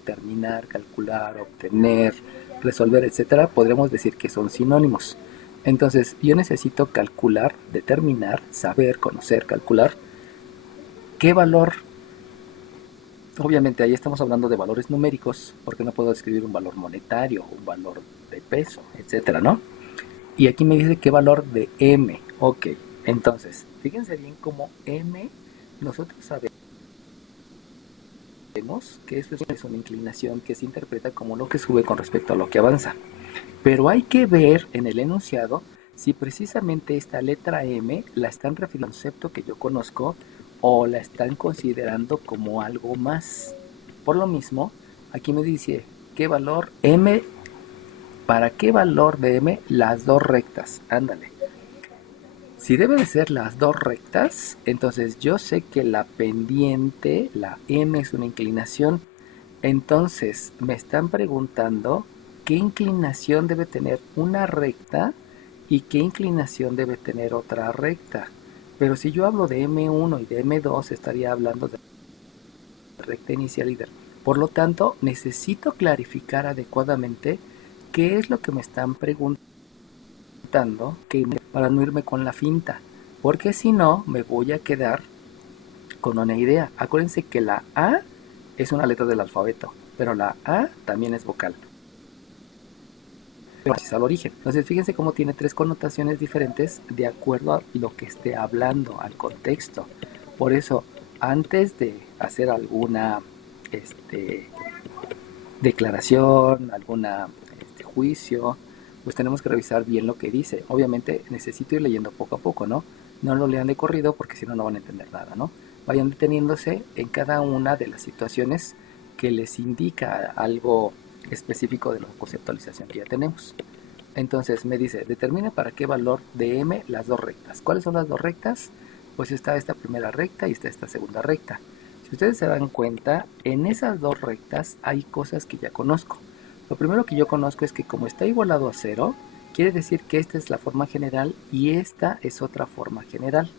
terminar, calcular, obtener, resolver, etcétera, podremos decir que son sinónimos. Entonces, yo necesito calcular, determinar, saber, conocer, calcular qué valor. Obviamente ahí estamos hablando de valores numéricos, porque no puedo describir un valor monetario, un valor de peso, etcétera, ¿no? Y aquí me dice qué valor de M. Ok, entonces, fíjense bien cómo M, nosotros sabemos que eso es una inclinación que se interpreta como lo que sube con respecto a lo que avanza. Pero hay que ver en el enunciado si precisamente esta letra M la están refiriendo a un concepto que yo conozco o la están considerando como algo más. Por lo mismo, aquí me dice qué valor M, para qué valor de M las dos rectas. Ándale. Si debe de ser las dos rectas, entonces yo sé que la pendiente, la M es una inclinación. Entonces me están preguntando qué inclinación debe tener una recta y qué inclinación debe tener otra recta. Pero si yo hablo de M1 y de M2, estaría hablando de recta inicial y de... Por lo tanto, necesito clarificar adecuadamente qué es lo que me están preguntando para no irme con la finta. Porque si no, me voy a quedar con una idea. Acuérdense que la A es una letra del alfabeto, pero la A también es vocal. Pero es al origen. Entonces fíjense cómo tiene tres connotaciones diferentes de acuerdo a lo que esté hablando, al contexto. Por eso, antes de hacer alguna este, declaración, alguna juicio, pues tenemos que revisar bien lo que dice. Obviamente necesito ir leyendo poco a poco, ¿no? No lo lean de corrido porque si no, no van a entender nada, ¿no? Vayan deteniéndose en cada una de las situaciones que les indica algo específico de la conceptualización que ya tenemos. Entonces me dice, determina para qué valor de M las dos rectas. ¿Cuáles son las dos rectas? Pues está esta primera recta y está esta segunda recta. Si ustedes se dan cuenta, en esas dos rectas hay cosas que ya conozco. Lo primero que yo conozco es que como está igualado a cero, quiere decir que esta es la forma general y esta es otra forma general.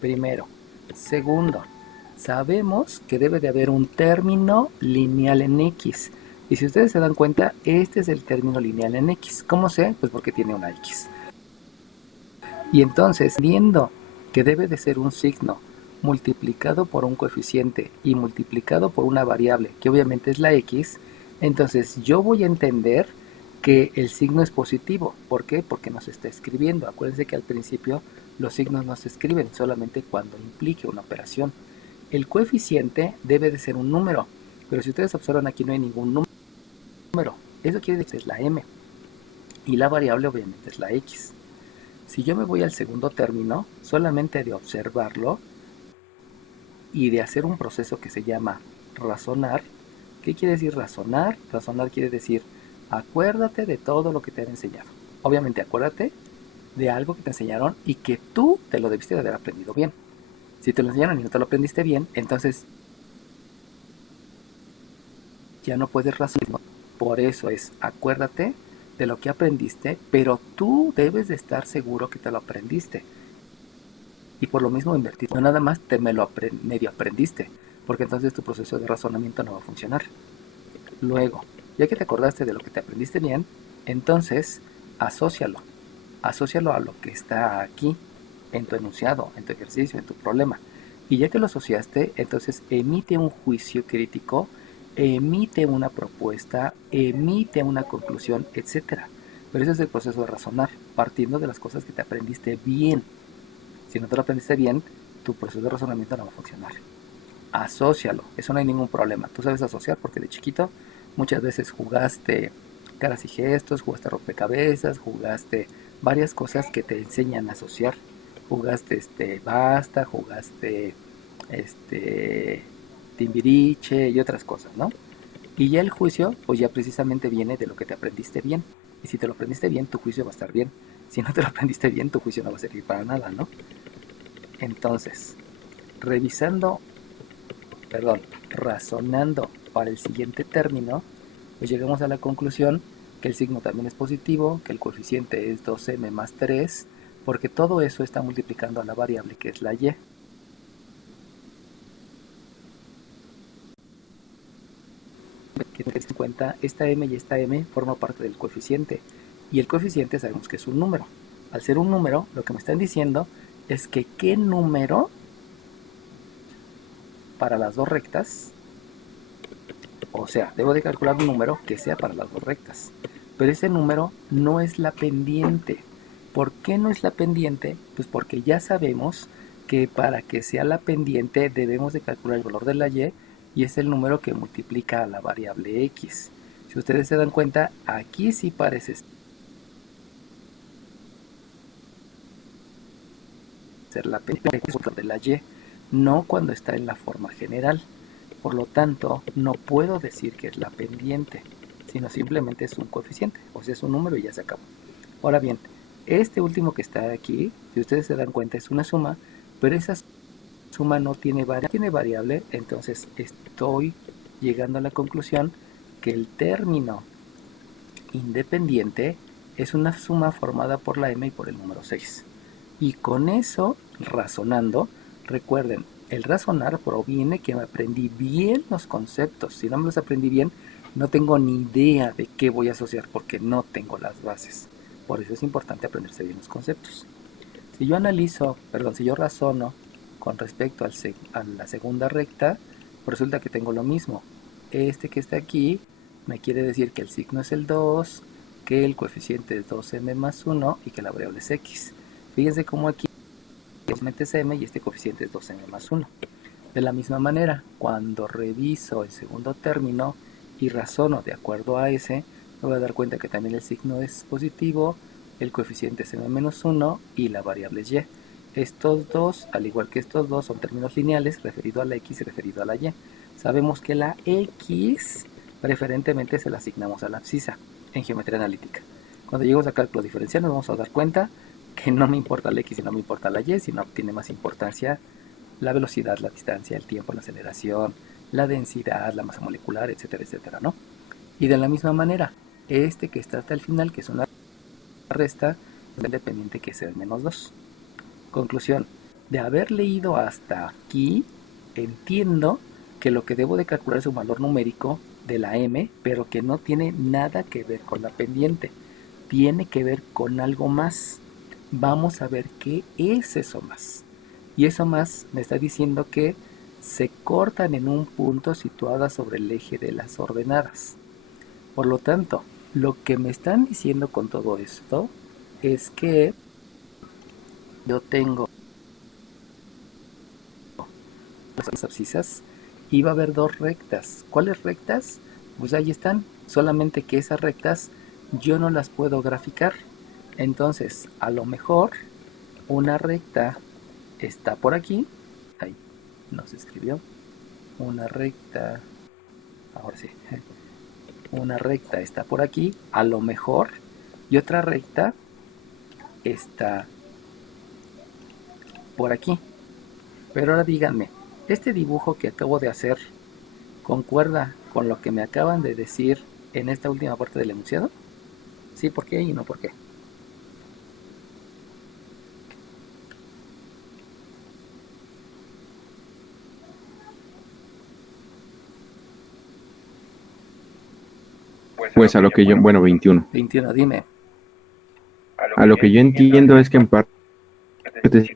Primero. Segundo, sabemos que debe de haber un término lineal en X. Y si ustedes se dan cuenta, este es el término lineal en X. ¿Cómo sé? Pues porque tiene una X. Y entonces, viendo que debe de ser un signo multiplicado por un coeficiente y multiplicado por una variable, que obviamente es la X, entonces yo voy a entender que el signo es positivo. ¿Por qué? Porque nos está escribiendo. Acuérdense que al principio los signos no se escriben solamente cuando implique una operación. El coeficiente debe de ser un número, pero si ustedes observan aquí no hay ningún número. Eso quiere decir que es la M y la variable obviamente es la X. Si yo me voy al segundo término, solamente de observarlo y de hacer un proceso que se llama razonar. ¿Qué quiere decir razonar? Razonar quiere decir acuérdate de todo lo que te han enseñado. Obviamente acuérdate de algo que te enseñaron y que tú te lo debiste de haber aprendido bien. Si te lo enseñaron y no te lo aprendiste bien, entonces ya no puedes razonar. Por eso es acuérdate de lo que aprendiste, pero tú debes de estar seguro que te lo aprendiste. Y por lo mismo invertir. No nada más te medio aprendiste, porque entonces tu proceso de razonamiento no va a funcionar. Luego, ya que te acordaste de lo que te aprendiste bien, entonces asócialo. Asócialo a lo que está aquí, en tu enunciado, en tu ejercicio, en tu problema. Y ya que lo asociaste, entonces emite un juicio crítico, emite una propuesta, emite una conclusión, etcétera. Pero ese es el proceso de razonar, partiendo de las cosas que te aprendiste bien. Si no te lo aprendiste bien, tu proceso de razonamiento no va a funcionar. Asócialo, eso no hay ningún problema. Tú sabes asociar porque de chiquito muchas veces jugaste caras y gestos, jugaste rompecabezas, jugaste varias cosas que te enseñan a asociar. Jugaste basta, jugaste este timbiriche y otras cosas, ¿no? Y ya el juicio, pues ya precisamente viene de lo que te aprendiste bien. Y si te lo aprendiste bien, tu juicio va a estar bien. Si no te lo aprendiste bien, tu juicio no va a servir para nada, ¿no? Entonces, revisando, perdón, razonando para el siguiente término, pues llegamos a la conclusión que el signo también es positivo, que el coeficiente es 2m más 3, porque todo eso está multiplicando a la variable que es la y. que tener en cuenta esta m y esta m forma parte del coeficiente. Y el coeficiente sabemos que es un número. Al ser un número, lo que me están diciendo es que qué número para las dos rectas, o sea, debo de calcular un número que sea para las dos rectas. Pero ese número no es la pendiente. ¿Por qué no es la pendiente? Pues porque ya sabemos que para que sea la pendiente debemos de calcular el valor de la y es el número que multiplica a la variable x. Si ustedes se dan cuenta, aquí sí parece ser la pendiente de la y, no cuando está en la forma general. Por lo tanto, no puedo decir que es la pendiente, sino simplemente es un coeficiente, o sea, es un número y ya se acabó. Ahora bien, este último que está aquí, si ustedes se dan cuenta, es una suma, pero esa suma no tiene variable, entonces estoy llegando a la conclusión que el término independiente es una suma formada por la m y por el número 6. Y con eso, razonando, recuerden, el razonar proviene que me aprendí bien los conceptos. Si no me los aprendí bien, no tengo ni idea de qué voy a asociar porque no tengo las bases. Por eso es importante aprenderse bien los conceptos. Si yo analizo, si yo razono con respecto a la segunda recta, pues resulta que tengo lo mismo. Este que está aquí me quiere decir que el signo es el 2, que el coeficiente es 2m más 1 y que la variable es x. Fíjense cómo aquí es m y este coeficiente es 2m más 1. De la misma manera, cuando reviso el segundo término y razono de acuerdo a ese, me voy a dar cuenta que también el signo es positivo, el coeficiente es m menos 1 y la variable es y. Estos dos, al igual que estos dos, son términos lineales referido a la x y referido a la y. Sabemos que la x preferentemente se la asignamos a la abscisa en geometría analítica. Cuando lleguemos a cálculo diferencial nos vamos a dar cuenta que no me importa la x y no me importa la y, sino tiene más importancia la velocidad, la distancia, el tiempo, la aceleración, la densidad, la masa molecular, etcétera, etcétera, ¿no? Y de la misma manera, este que está hasta el final, que es una resta, es independiente que sea el menos 2. Conclusión, de haber leído hasta aquí, entiendo que lo que debo de calcular es un valor numérico de la m, pero que no tiene nada que ver con la pendiente. Tiene que ver con algo más. Vamos a ver qué es eso más. Y eso más me está diciendo que se cortan en un punto situado sobre el eje de las ordenadas. Por lo tanto, lo que me están diciendo con todo esto es que yo tengo las abscisas y va a haber dos rectas. ¿Cuáles rectas? Pues ahí están, solamente que esas rectas yo no las puedo graficar. Entonces, a lo mejor una recta está por aquí. Ahí no se escribió. Una recta, ahora sí, una recta está por aquí, a lo mejor, y otra recta está por aquí. Pero ahora díganme, ¿este dibujo que acabo de hacer concuerda con lo que me acaban de decir en esta última parte del enunciado? Sí, ¿por qué? Y no, ¿por qué? Pues a lo que yo, bueno, 21. 21, dime. A lo que yo entiendo es que en parte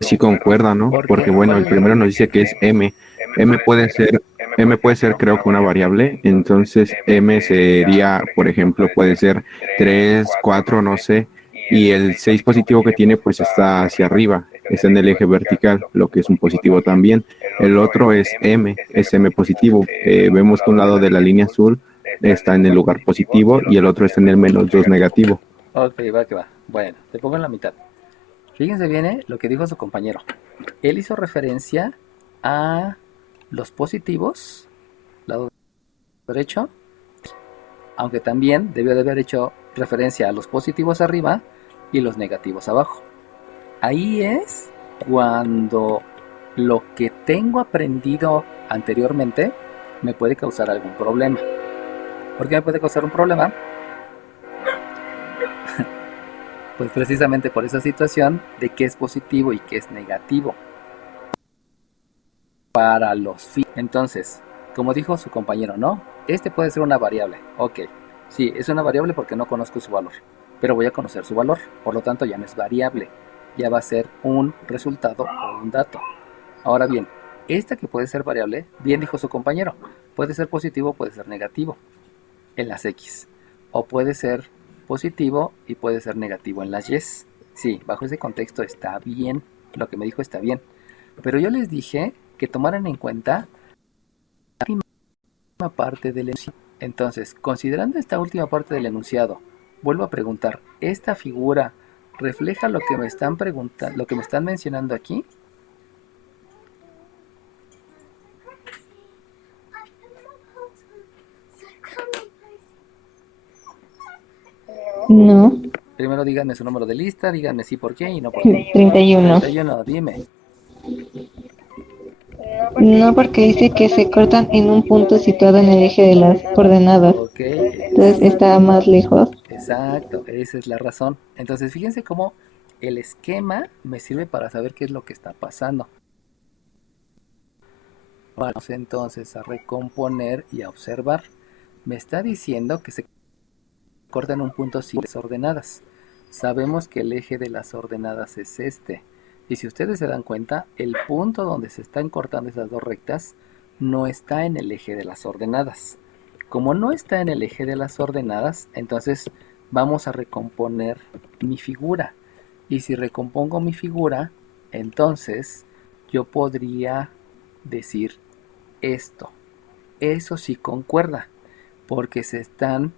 sí concuerda, ¿no? Porque bueno, el primero nos dice que es m. M puede ser creo que una variable, entonces m sería, por ejemplo, puede ser 3, 4, no sé, y el 6 positivo que tiene pues está hacia arriba, está en el eje vertical, lo que es un positivo también. El otro es m positivo. Vemos que un lado de la línea azul está en el lugar positivo y el otro está en el menos 2 negativo. Ok, va que va. Bueno, te pongo en la mitad. Fíjense bien lo que dijo su compañero. Él hizo referencia a los positivos, lado derecho, aunque también debió de haber hecho referencia a los positivos arriba y los negativos abajo. Ahí es cuando lo que tengo aprendido anteriormente me puede causar algún problema. ¿Por qué me puede causar un problema? Pues precisamente por esa situación de qué es positivo y qué es negativo para los fines. Entonces, como dijo su compañero, ¿no? Este puede ser una variable. Ok, sí, es una variable porque no conozco su valor, pero voy a conocer su valor, por lo tanto ya no es variable, ya va a ser un resultado o un dato. Ahora bien, esta que puede ser variable, bien dijo su compañero, puede ser positivo, puede ser negativo en las X, o puede ser positivo y puede ser negativo en las Y. Sí, bajo ese contexto está bien, lo que me dijo está bien, pero yo les dije que tomaran en cuenta la última parte del enunciado. Entonces, considerando esta última parte del enunciado, vuelvo a preguntar, ¿esta figura refleja lo que me están preguntando, lo que me están mencionando aquí? No. Primero díganme su número de lista, díganme sí por qué y no por qué. 31. 31, dime. No, porque dice que se cortan en un punto situado en el eje de las coordenadas. Ok, Entonces está más lejos. exacto, esa es la razón. Entonces, fíjense cómo el esquema me sirve para saber qué es lo que está pasando. Vamos entonces a recomponer y a observar. Me está diciendo que se cortan un punto sin ordenadas. Sabemos que el eje de las ordenadas es este. Y si ustedes se dan cuenta, el punto donde se están cortando esas dos rectas no está en el eje de las ordenadas. Como no está en el eje de las ordenadas, entonces vamos a recomponer mi figura. Y si recompongo mi figura, entonces yo podría decir esto. Eso sí concuerda, porque se están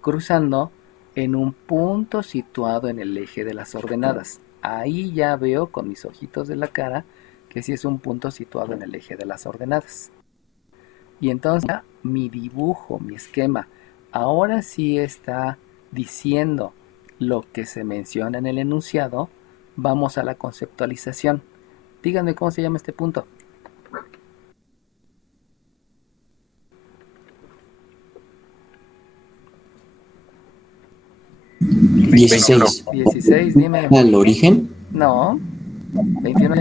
cruzando en un punto situado en el eje de las ordenadas. Ahí ya veo con mis ojitos de la cara que sí es un punto situado en el eje de las ordenadas. Y entonces ya mi dibujo, mi esquema, ahora sí está diciendo lo que se menciona en el enunciado. Vamos a la conceptualización. Díganme cómo se llama este punto. 16. 16, dime. ¿Al origen? No. 21.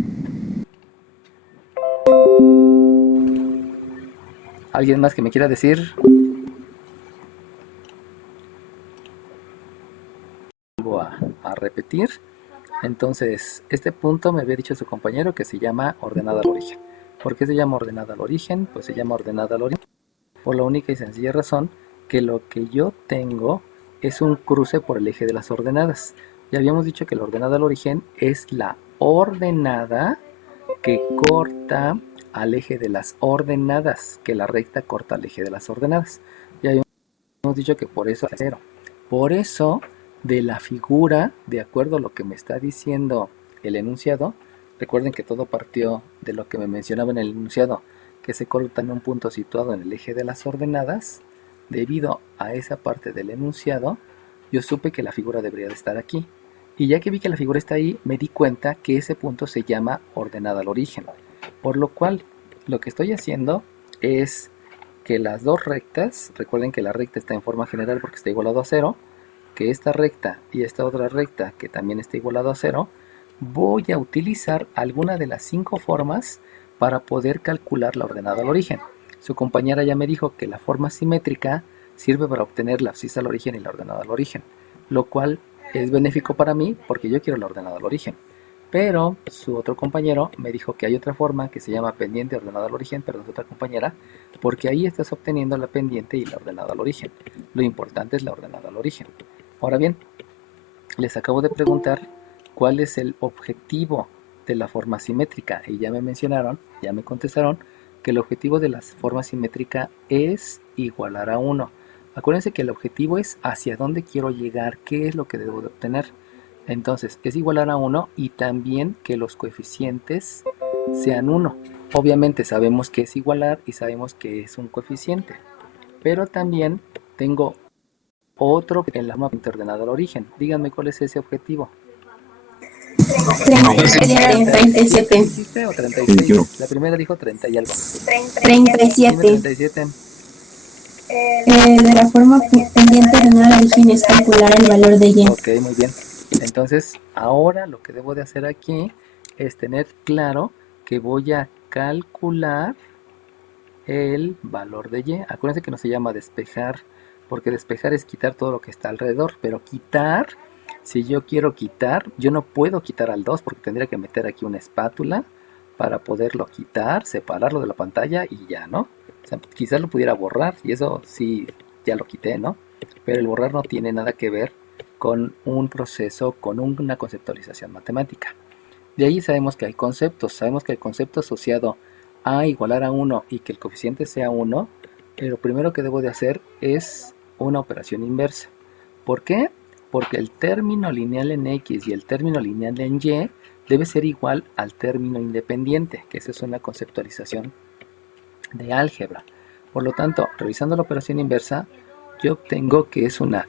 ¿Alguien más que me quiera decir? Vuelvo a repetir. Entonces, este punto me había dicho su compañero que se llama ordenada al origen. ¿Por qué se llama ordenada al origen? Pues se llama ordenada al origen por la única y sencilla razón que lo que yo tengo es un cruce por el eje de las ordenadas. Ya habíamos dicho que la ordenada al origen es la ordenada que corta al eje de las ordenadas, que la recta corta al eje de las ordenadas. Ya habíamos dicho que por eso es cero. Por eso, de la figura, de acuerdo a lo que me está diciendo el enunciado, recuerden que todo partió de lo que me mencionaba en el enunciado, que se corta en un punto situado en el eje de las ordenadas. Debido a esa parte del enunciado, yo supe que la figura debería de estar aquí. Y ya que vi que la figura está ahí, me di cuenta que ese punto se llama ordenada al origen. Por lo cual, lo que estoy haciendo es que las dos rectas, recuerden que la recta está en forma general porque está igualado a 0, que esta recta y esta otra recta que también está igualado a 0, voy a utilizar alguna de las 5 formas para poder calcular la ordenada al origen. Su compañera ya me dijo que la forma simétrica sirve para obtener la abscisa al origen y la ordenada al origen, lo cual es benéfico para mí porque yo quiero la ordenada al origen. Pero su otro compañero me dijo que hay otra forma que se llama pendiente ordenada al origen, pero es otra compañera, porque ahí estás obteniendo la pendiente y la ordenada al origen. Lo importante es la ordenada al origen. Ahora bien, les acabo de preguntar cuál es el objetivo de la forma simétrica y ya me mencionaron, ya me contestaron que el objetivo de la forma simétrica es igualar a 1. Acuérdense que el objetivo es hacia dónde quiero llegar, qué es lo que debo de obtener. Entonces es igualar a 1 y también que los coeficientes sean 1. Obviamente sabemos que es igualar y sabemos que es un coeficiente, pero también tengo otro en la forma ordenada al origen. Díganme cuál es ese objetivo. 37. ¿Dijiste o 36? La primera dijo 30 y algo. 37. Dime 37. De la forma pendiente ordenada al origen es calcular el valor de y. Ok, muy bien. Entonces, ahora lo que debo de hacer aquí es tener claro que voy a calcular el valor de y. Acuérdense que no se llama despejar, porque despejar es quitar todo lo que está alrededor, pero quitar, si yo quiero quitar, yo no puedo quitar al 2 porque tendría que meter aquí una espátula para poderlo quitar, separarlo de la pantalla y ya, ¿no? O sea, quizás lo pudiera borrar y eso sí, ya lo quité, ¿no? Pero el borrar no tiene nada que ver con un proceso, con una conceptualización matemática. De ahí sabemos que hay conceptos, sabemos que el concepto asociado a igualar a 1 y que el coeficiente sea 1, lo primero que debo de hacer es una operación inversa. ¿Por qué? Porque el término lineal en X y el término lineal en Y debe ser igual al término independiente, que esa es una conceptualización de álgebra. Por lo tanto, revisando la operación inversa, yo obtengo que es una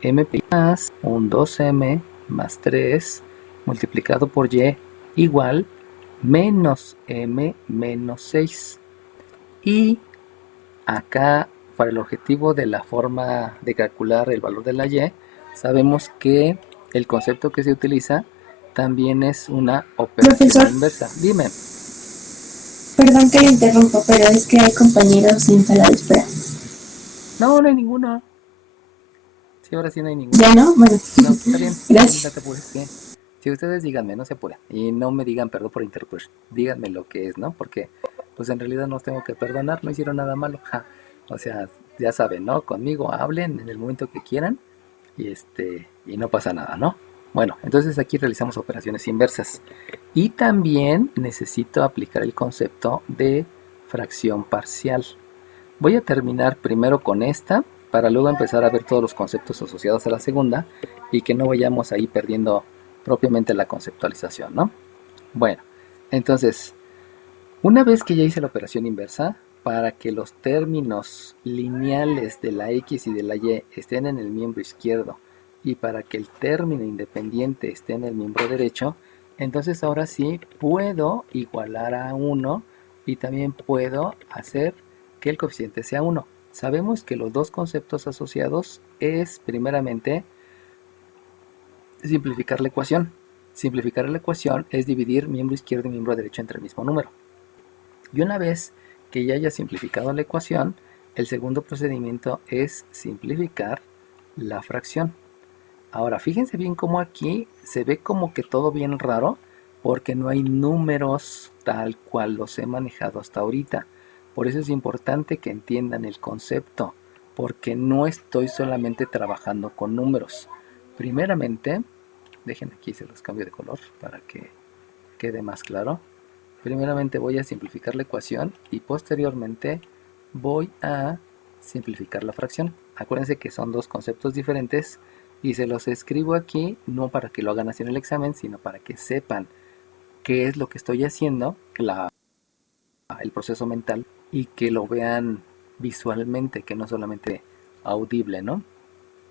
m más un 2m más 3 multiplicado por y igual menos m menos 6. Y acá, para el objetivo de la forma de calcular el valor de la y, sabemos que el concepto que se utiliza también es una operación Profesor, inversa. Dime. perdón que le interrumpa, pero es que hay compañeros en sala de espera. No, no hay ninguno. Sí, ahora sí no hay ninguno. ¿Ya no? Bueno, No, está bien. gracias. No te apures, sí. Si ustedes díganme, no se apuren. Y no me digan perdón por interrumpir. Díganme lo que es, ¿no? Porque, pues en realidad no los tengo que perdonar, no hicieron nada malo. Ja. O sea, ya saben, ¿no? Conmigo hablen en el momento que quieran y no pasa nada, ¿no? Bueno, entonces aquí realizamos operaciones inversas. Y también necesito aplicar el concepto de fracción parcial. Voy a terminar primero con esta para luego empezar a ver todos los conceptos asociados a la segunda y que no vayamos ahí perdiendo propiamente la conceptualización, ¿no? Bueno, entonces, una vez que ya hice la operación inversa, para que los términos lineales de la X y de la Y estén en el miembro izquierdo y para que el término independiente esté en el miembro derecho, entonces ahora sí puedo igualar a 1 y también puedo hacer que el coeficiente sea 1. Sabemos que los dos conceptos asociados es primeramente simplificar la ecuación. Simplificar la ecuación es dividir miembro izquierdo y miembro derecho entre el mismo número. Y una vez que ya haya simplificado la ecuación, el segundo procedimiento es simplificar la fracción. Ahora, fíjense bien cómo aquí se ve como que todo bien raro, porque no hay números tal cual los he manejado hasta ahorita. Por eso es importante que entiendan el concepto, porque no estoy solamente trabajando con números. Primeramente, dejen aquí, se los cambio de color para que quede más claro. Primeramente voy a simplificar la ecuación y posteriormente voy a simplificar la fracción. Acuérdense que son dos conceptos diferentes y se los escribo aquí no para que lo hagan así en el examen, sino para que sepan qué es lo que estoy haciendo, el proceso mental, y que lo vean visualmente, que no solamente audible, ¿no?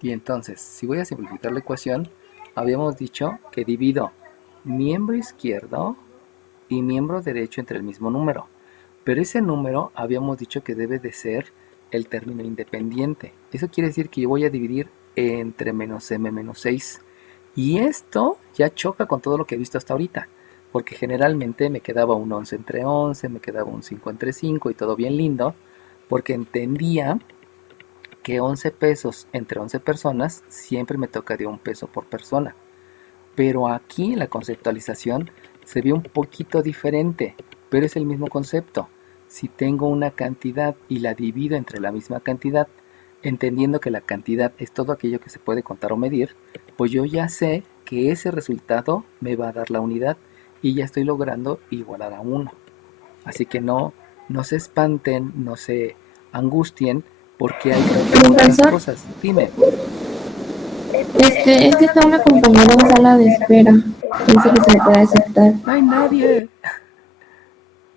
Y entonces, si voy a simplificar la ecuación, habíamos dicho que divido miembro izquierdo y miembro derecho entre el mismo número. Pero ese número habíamos dicho que debe de ser el término independiente. Eso quiere decir que yo voy a dividir entre menos m menos 6. Y esto ya choca con todo lo que he visto hasta ahorita. Porque generalmente me quedaba un 11 entre 11, me quedaba un 5 entre 5 y todo bien lindo. Porque entendía que 11 pesos entre 11 personas siempre me toca de un peso por persona. Pero aquí la conceptualización se ve un poquito diferente, pero es el mismo concepto. Si tengo una cantidad y la divido entre la misma cantidad, entendiendo que la cantidad es todo aquello que se puede contar o medir, pues yo ya sé que ese resultado me va a dar la unidad y ya estoy logrando igualar a 1. Así que no se espanten, no se angustien, porque hay otras Profesor, cosas. Dime. es que está una compañera en sala de espera. Dice que se le puede aceptar. No hay nadie.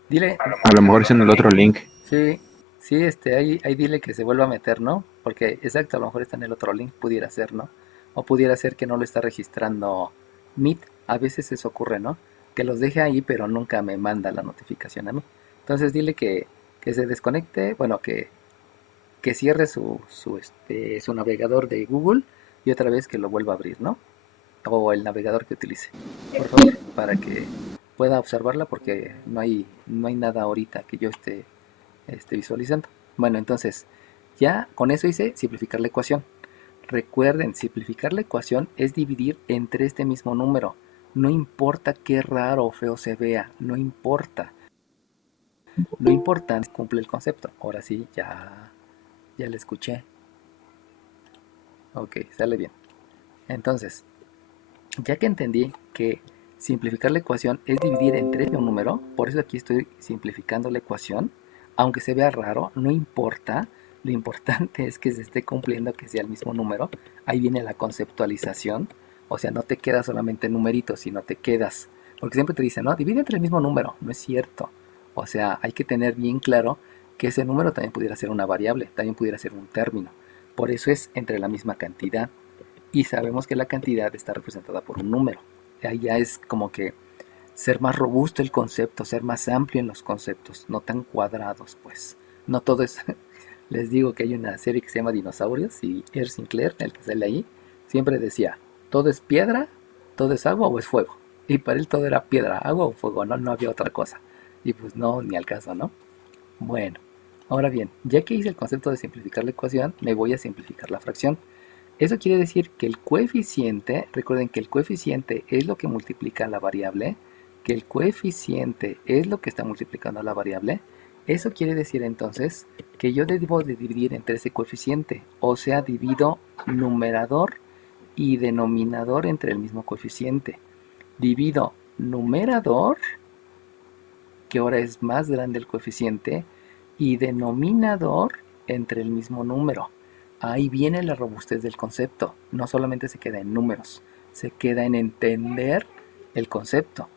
Dile, A lo mejor es en el otro link. sí, sí, ahí dile que se vuelva a meter, ¿no? Porque exacto, a lo mejor está en el otro link, pudiera ser, ¿no? O pudiera ser que no lo está registrando Meet, a veces eso ocurre, ¿no? Que los deje ahí, pero nunca me manda la notificación a mí. Entonces dile que se desconecte, bueno, que cierre su navegador de Google y otra vez que lo vuelva a abrir, ¿no? O el navegador que utilice, por favor, para que pueda observarla porque no hay nada ahorita que yo esté visualizando. Bueno, entonces, ya con eso hice simplificar la ecuación. Recuerden, simplificar la ecuación es dividir entre este mismo número. No importa qué raro o feo se vea, no importa. Lo importante es cumplir el concepto. Ahora sí, ya lo escuché. Ok, sale bien. Entonces, ya que entendí que simplificar la ecuación es dividir entre un número, por eso aquí estoy simplificando la ecuación, aunque se vea raro, no importa, lo importante es que se esté cumpliendo que sea el mismo número. Ahí viene la conceptualización, o sea, no te quedas solamente en numeritos, sino te quedas, porque siempre te dicen, no, divide entre el mismo número, no es cierto. O sea, hay que tener bien claro que ese número también pudiera ser una variable, también pudiera ser un término. Por eso es entre la misma cantidad. Y sabemos que la cantidad está representada por un número. Ahí ya es como que ser más robusto el concepto, ser más amplio en los conceptos, no tan cuadrados, pues. No todo es... Les digo que hay una serie que se llama Dinosaurios y Ed Sinclair, el que sale ahí, siempre decía, todo es piedra, todo es agua o es fuego. Y para él todo era piedra, agua o fuego, no había otra cosa. Y pues no, ni al caso, ¿no? Bueno, ahora bien, ya que hice el concepto de simplificar la ecuación, me voy a simplificar la fracción. Eso quiere decir que el coeficiente, recuerden que el coeficiente es lo que multiplica la variable, que el coeficiente es lo que está multiplicando la variable. Eso quiere decir entonces que yo debo de dividir entre ese coeficiente, o sea, divido numerador y denominador entre el mismo coeficiente. Divido numerador, que ahora es más grande el coeficiente, y denominador entre el mismo número. Ahí viene la robustez del concepto. No solamente se queda en números, se queda en entender el concepto.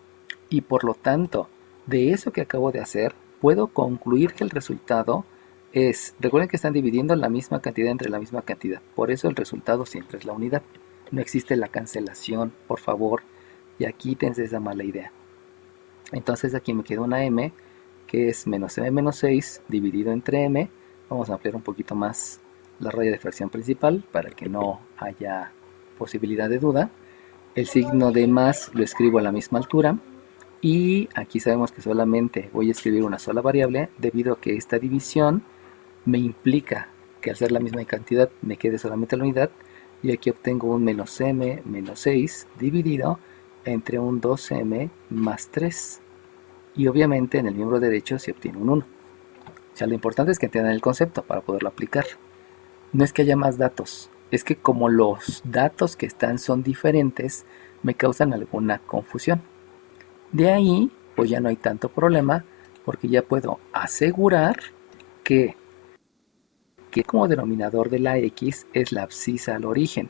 Y por lo tanto, de eso que acabo de hacer, puedo concluir que el resultado es, recuerden que están dividiendo la misma cantidad entre la misma cantidad. Por eso el resultado siempre es la unidad. No existe la cancelación, por favor, y quítense esa mala idea. Entonces aquí me queda una m, que es menos m menos 6 dividido entre m. Vamos a ampliar un poquito más la raya de fracción principal para que no haya posibilidad de duda. El signo de más lo escribo a la misma altura. Y aquí sabemos que solamente voy a escribir una sola variable debido a que esta división me implica que al ser la misma cantidad me quede solamente la unidad. Y aquí obtengo un menos m menos 6 dividido entre un 2m más 3. Y obviamente en el miembro derecho se obtiene un 1. O sea, lo importante es que entiendan el concepto para poderlo aplicar. No es que haya más datos, es que como los datos que están son diferentes, me causan alguna confusión. De ahí, pues ya no hay tanto problema, porque ya puedo asegurar que como denominador de la x es la abscisa al origen.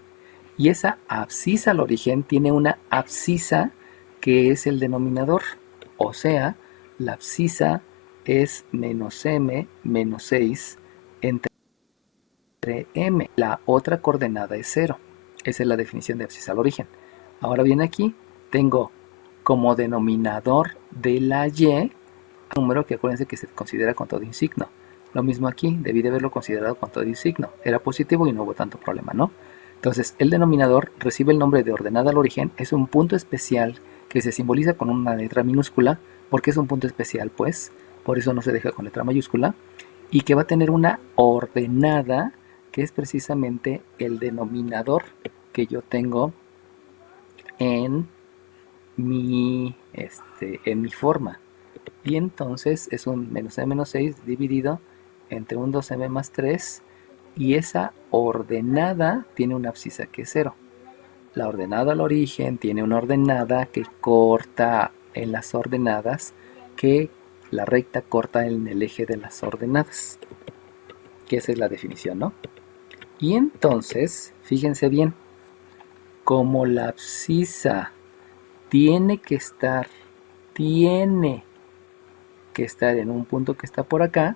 Y esa abscisa al origen tiene una abscisa que es el denominador. O sea, la abscisa es menos m menos 6 entre m. La otra coordenada es 0. Esa es la definición de abscisa al origen. Ahora bien, aquí tengo como denominador de la y un número que acuérdense que se considera con todo insigno. Lo mismo aquí, debí de haberlo considerado con todo insigno. Era positivo y no hubo tanto problema, ¿no? Entonces, el denominador recibe el nombre de ordenada al origen, es un punto especial que se simboliza con una letra minúscula, porque es un punto especial, pues, por eso no se deja con letra mayúscula, y que va a tener una ordenada, que es precisamente el denominador que yo tengo en mi forma. Y entonces es un menos m menos 6 dividido entre un 2m más 3, y esa ordenada tiene una abscisa que es 0. La ordenada al origen tiene una ordenada que corta en las ordenadas, que la recta corta en el eje de las ordenadas, que esa es la definición, ¿no? Y entonces, fíjense bien, como la abscisa tiene que estar en un punto que está por acá,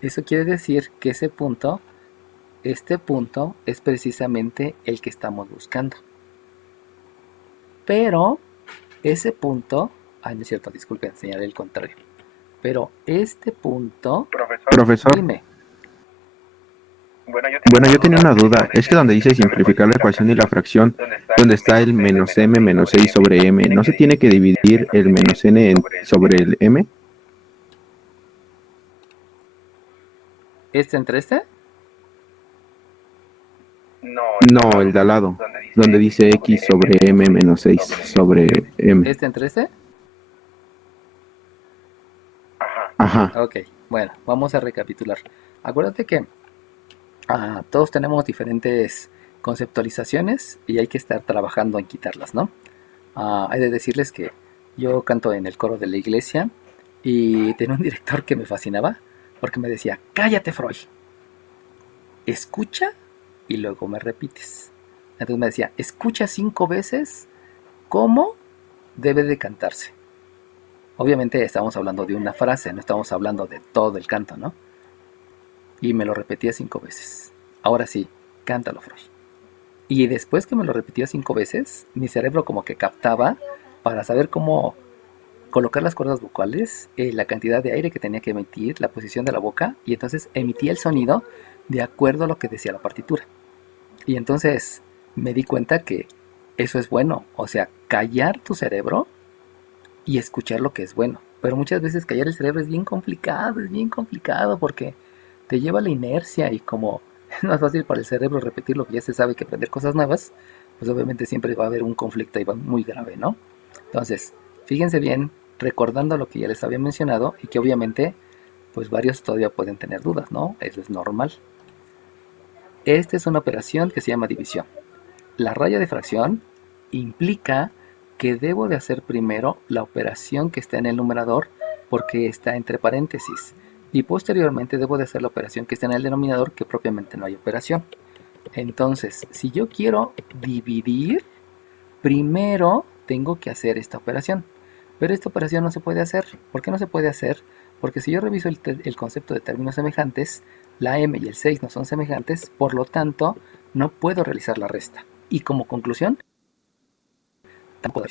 eso quiere decir que este punto es precisamente el que estamos buscando. Pero ese punto, no es cierto, disculpen, señalé el contrario. Pero este punto, Profesor, dime. Bueno, yo tenía una duda. Es que donde dice simplificar la ecuación y la fracción, donde está el menos m menos 6 sobre m, ¿no se tiene que dividir el menos n sobre el m? ¿Este entre este? No, el de al lado, donde dice x sobre m menos 6 sobre m. ¿Este entre este? Ajá. Ok, bueno, vamos a recapitular. Acuérdate que todos tenemos diferentes conceptualizaciones y hay que estar trabajando en quitarlas, ¿no? Hay de decirles que yo canto en el coro de la iglesia y tenía un director que me fascinaba porque me decía, cállate Freud, escucha y luego me repites. Entonces me decía, escucha 5 veces cómo debe de cantarse. Obviamente estamos hablando de una frase, no estamos hablando de todo el canto, ¿no? Y me lo repetía 5 veces. Ahora sí, cántalo, Freud. Y después que me lo repetía 5 veces, mi cerebro como que captaba para saber cómo colocar las cuerdas vocales, la cantidad de aire que tenía que emitir, la posición de la boca, y entonces emitía el sonido de acuerdo a lo que decía la partitura. Y entonces me di cuenta que eso es bueno, o sea, callar tu cerebro y escuchar lo que es bueno. Pero muchas veces callar el cerebro es bien complicado porque te lleva a la inercia y como es más fácil para el cerebro repetir lo que ya se sabe que aprender cosas nuevas, pues obviamente siempre va a haber un conflicto ahí muy grave, ¿no? Entonces, fíjense bien, recordando lo que ya les había mencionado y que obviamente pues varios todavía pueden tener dudas, ¿no? Eso es normal. Esta es una operación que se llama división. La raya de fracción implica que debo de hacer primero la operación que está en el numerador porque está entre paréntesis y posteriormente debo de hacer la operación que está en el denominador que propiamente no hay operación. Entonces, si yo quiero dividir, primero tengo que hacer esta operación. Pero esta operación no se puede hacer. ¿Por qué no se puede hacer? Porque si yo reviso el concepto de términos semejantes, la m y el 6 no son semejantes, por lo tanto, no puedo realizar la resta. Y como conclusión, tampoco.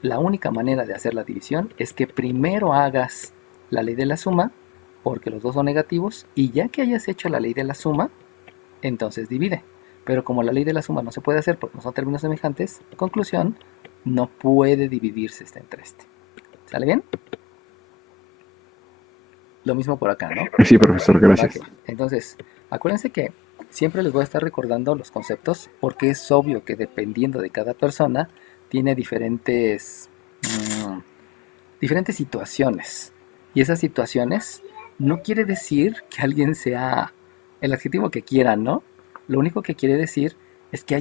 La única manera de hacer la división es que primero hagas la ley de la suma, porque los dos son negativos, y ya que hayas hecho la ley de la suma, entonces divide. Pero como la ley de la suma no se puede hacer porque no son términos semejantes, conclusión, no puede dividirse este entre este. ¿Sale bien? Lo mismo por acá, ¿no? Sí, profesor, gracias. Entonces, acuérdense que siempre les voy a estar recordando los conceptos porque es obvio que dependiendo de cada persona tiene diferentes situaciones. Y esas situaciones no quiere decir que alguien sea el adjetivo que quieran, ¿no? Lo único que quiere decir es que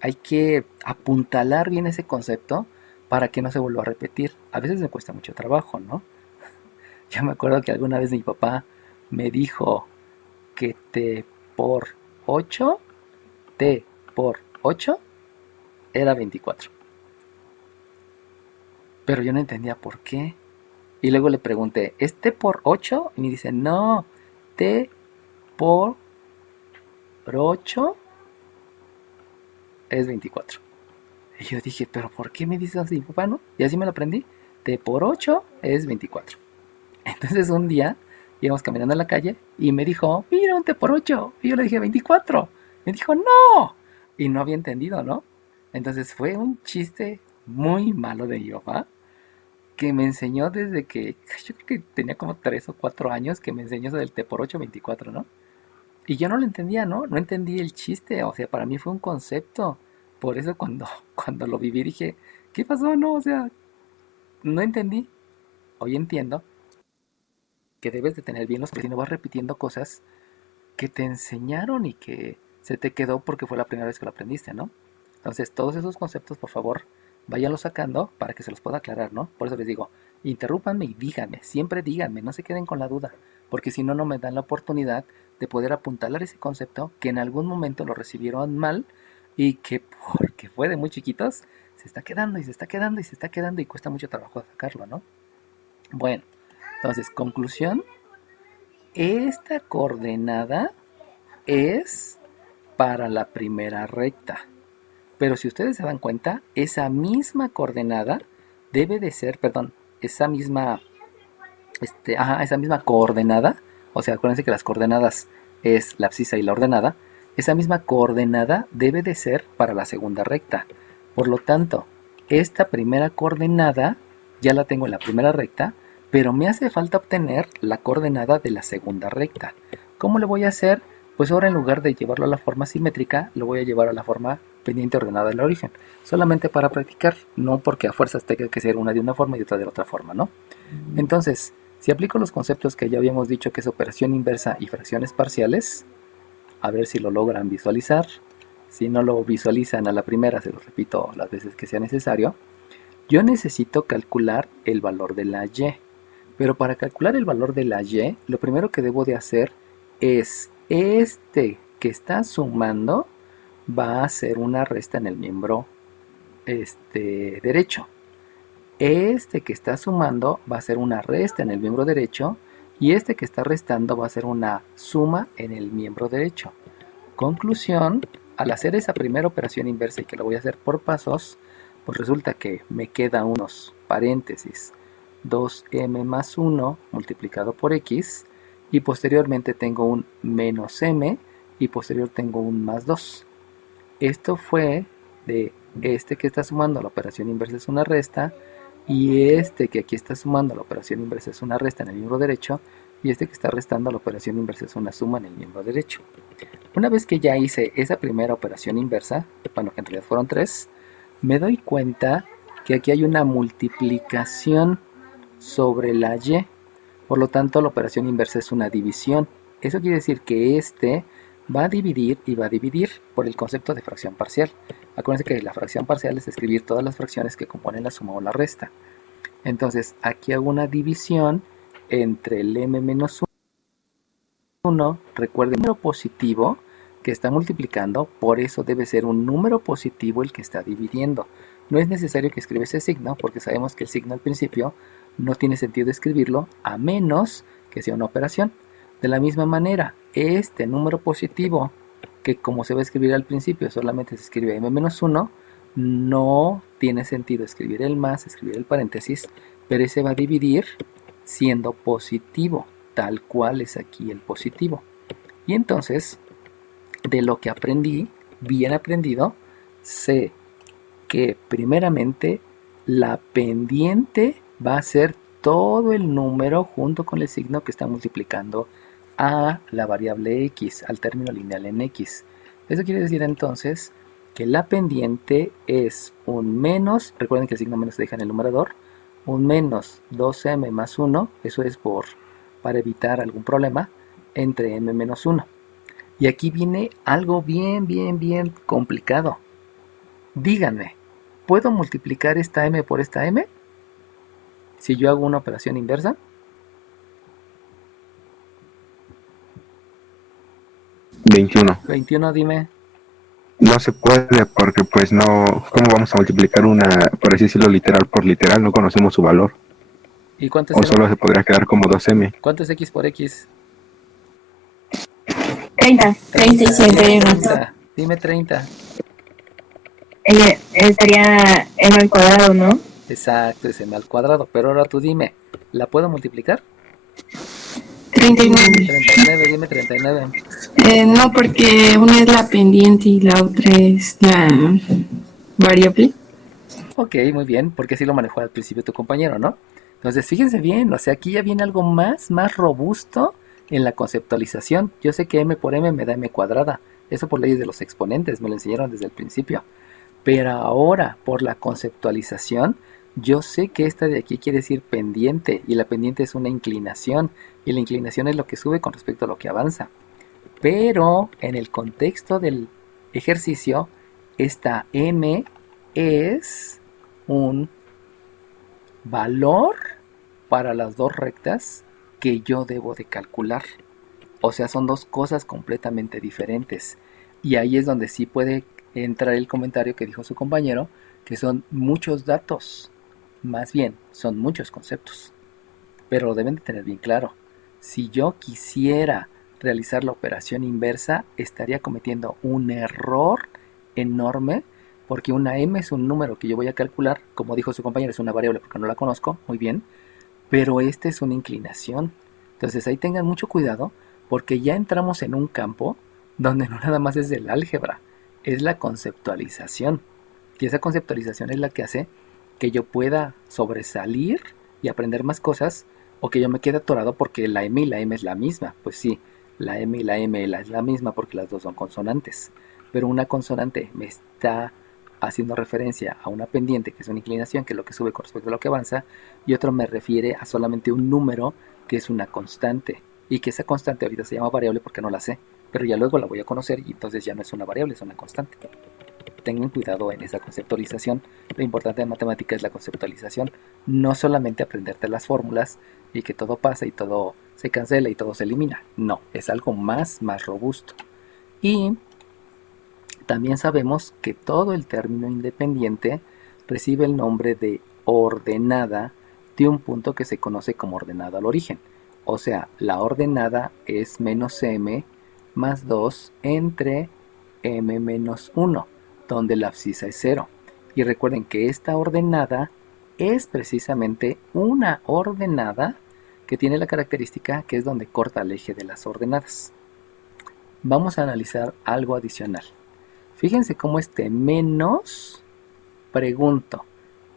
hay que apuntalar bien ese concepto para que no se vuelva a repetir. A veces me cuesta mucho trabajo, ¿no? Yo me acuerdo que alguna vez mi papá me dijo que t por 8 era 24. Pero yo no entendía por qué. Y luego le pregunté, ¿es t por 8? Y me dice, no, t por 8 es 24. Y yo dije, ¿pero por qué me dices así, papá, no? Y así me lo aprendí. T por 8 es 24. Entonces un día íbamos caminando en la calle y me dijo, mira, un T por 8. Y yo le dije, 24. Me dijo, no. Y no había entendido, ¿no? Entonces fue un chiste muy malo de mi papá que me enseñó desde que, yo creo que tenía como 3 o 4 años, que me enseñó eso del T por 8, 24, ¿no? Y yo no lo entendía, ¿no? No entendí el chiste, o sea, para mí fue un concepto. Por eso cuando lo viví dije, ¿qué pasó? No, o sea, no entendí. Hoy entiendo que debes de tener bien los que si no vas repitiendo cosas que te enseñaron y que se te quedó porque fue la primera vez que lo aprendiste, ¿no? Entonces, todos esos conceptos, por favor, váyanlos sacando para que se los pueda aclarar, ¿no? Por eso les digo, interrúpanme y díganme, siempre díganme, no se queden con la duda, porque si no, no me dan la oportunidad de poder apuntalar ese concepto que en algún momento lo recibieron mal y que porque fue de muy chiquitos, se está quedando y se está quedando y se está quedando y cuesta mucho trabajo sacarlo, ¿no? Bueno, entonces, conclusión, esta coordenada es para la primera recta. Pero si ustedes se dan cuenta, esa misma coordenada debe de ser, perdón, esa misma coordenada, o sea, acuérdense que las coordenadas es la abscisa y la ordenada, esa misma coordenada debe de ser para la segunda recta. Por lo tanto, esta primera coordenada ya la tengo en la primera recta, pero me hace falta obtener la coordenada de la segunda recta. ¿Cómo lo voy a hacer? Pues ahora en lugar de llevarlo a la forma simétrica, lo voy a llevar a la forma pendiente ordenada del origen. Solamente para practicar, no porque a fuerzas tenga que ser una de una forma y otra de otra forma, ¿no? Entonces, si aplico los conceptos que ya habíamos dicho que es operación inversa y fracciones parciales, a ver si lo logran visualizar. Si no lo visualizan a la primera, se lo repito las veces que sea necesario. Yo necesito calcular el valor de la y. Pero para calcular el valor de la y, lo primero que debo de hacer es este que está sumando va a ser una resta en el miembro derecho. Este que está sumando va a ser una resta en el miembro derecho y este que está restando va a ser una suma en el miembro derecho. Conclusión, al hacer esa primera operación inversa y que la voy a hacer por pasos, pues resulta que me queda unos paréntesis 2m más 1 multiplicado por x y posteriormente tengo un menos m y posterior tengo un más 2. Esto fue de este que está sumando a la operación inversa es una resta y este que aquí está sumando a la operación inversa es una resta en el miembro derecho y este que está restando a la operación inversa es una suma en el miembro derecho. Una vez que ya hice esa primera operación inversa, bueno, que en realidad fueron 3, me doy cuenta que aquí hay una multiplicación sobre la y. Por lo tanto, la operación inversa es una división. Eso quiere decir que este va a dividir y va a dividir por el concepto de fracción parcial. Acuérdense que la fracción parcial es escribir todas las fracciones que componen la suma o la resta. Entonces, aquí hago una división entre el m menos 1. Recuerden, un número positivo que está multiplicando, por eso debe ser un número positivo el que está dividiendo. No es necesario que escriba ese signo, porque sabemos que el signo al principio no tiene sentido escribirlo, a menos que sea una operación. De la misma manera, este número positivo, que como se va a escribir al principio, solamente se escribe m-1, no tiene sentido escribir el más, escribir el paréntesis, pero ese va a dividir siendo positivo, tal cual es aquí el positivo. Y entonces, de lo que aprendí, bien aprendido, sé que primeramente la pendiente va a ser todo el número junto con el signo que está multiplicando a la variable x, al término lineal en x. Eso quiere decir entonces que la pendiente es un menos, recuerden que el signo menos se deja en el numerador, un menos 2m más 1, eso es para evitar algún problema, entre m menos 1. Y aquí viene algo bien complicado. Díganme, ¿puedo multiplicar esta m por esta m? Si yo hago una operación inversa. 21, dime. No se puede porque pues no, ¿cómo vamos a multiplicar una, por así decirlo, literal por literal? No conocemos su valor. ¿Y cuánto es o solo se podría quedar como 2m. ¿Cuánto es x por x? 30, 37. 30. Dime 30. Sería m al cuadrado, ¿no? Exacto, es m al cuadrado. Pero ahora tú dime, ¿la puedo multiplicar? 39. 39, dime 39. No, porque una es la pendiente y la otra es la variable. Ok, muy bien, porque así lo manejó al principio tu compañero, ¿no? Entonces, fíjense bien, o sea, aquí ya viene algo más robusto en la conceptualización. Yo sé que m por m me da m cuadrada. Eso por leyes de los exponentes, me lo enseñaron desde el principio. Pero ahora, por la conceptualización, yo sé que esta de aquí quiere decir pendiente, y la pendiente es una inclinación, y la inclinación es lo que sube con respecto a lo que avanza. Pero en el contexto del ejercicio, esta m es un valor para las dos rectas que yo debo de calcular. O sea, son dos cosas completamente diferentes. Y ahí es donde sí puede entrar el comentario que dijo su compañero, que son muchos datos. Más bien, son muchos conceptos. Pero lo deben de tener bien claro. Si yo quisiera realizar la operación inversa, estaría cometiendo un error enorme, porque una m es un número que yo voy a calcular, como dijo su compañero, es una variable porque no la conozco muy bien, pero esta es una inclinación. Entonces ahí tengan mucho cuidado, porque ya entramos en un campo donde no nada más es del álgebra, es la conceptualización. Y esa conceptualización es la que hace que yo pueda sobresalir y aprender más cosas, o que yo me quede atorado porque la M y la M es la misma. Pues sí, la M y la M es la misma porque las dos son consonantes. Pero una consonante me está haciendo referencia a una pendiente, que es una inclinación, que es lo que sube con respecto a lo que avanza, y otro me refiere a solamente un número, que es una constante. Y que esa constante ahorita se llama variable porque no la sé, pero ya luego la voy a conocer y entonces ya no es una variable, es una constante. Tengan cuidado en esa conceptualización. Lo importante de matemática es la conceptualización, no solamente aprenderte las fórmulas y que todo pasa y todo se cancela y todo se elimina. No, es algo más robusto. Y también sabemos que todo el término independiente recibe el nombre de ordenada de un punto que se conoce como ordenada al origen. O sea, la ordenada es menos m más 2 entre m menos 1, donde la abscisa es 0. Y recuerden que esta ordenada es precisamente una ordenada que tiene la característica que es donde corta el eje de las ordenadas. Vamos a analizar algo adicional. Fíjense cómo este menos, pregunto,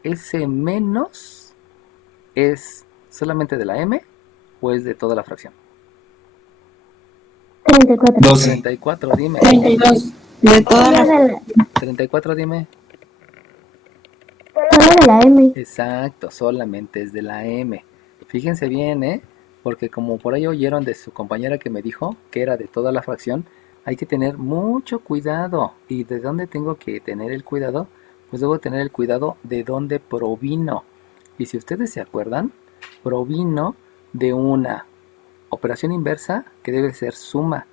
¿ese menos es solamente de la m o es de toda la fracción? 34. 12. 34, dime. 32. De toda la... 34, dime. Solo de la M. Exacto, solamente es de la m. Fíjense bien, ¿eh? Porque como por ahí oyeron de su compañera que me dijo que era de toda la fracción, hay que tener mucho cuidado. ¿Y de dónde tengo que tener el cuidado? Pues debo tener el cuidado de dónde provino. Y si ustedes se acuerdan, provino de una operación inversa que debe ser suma.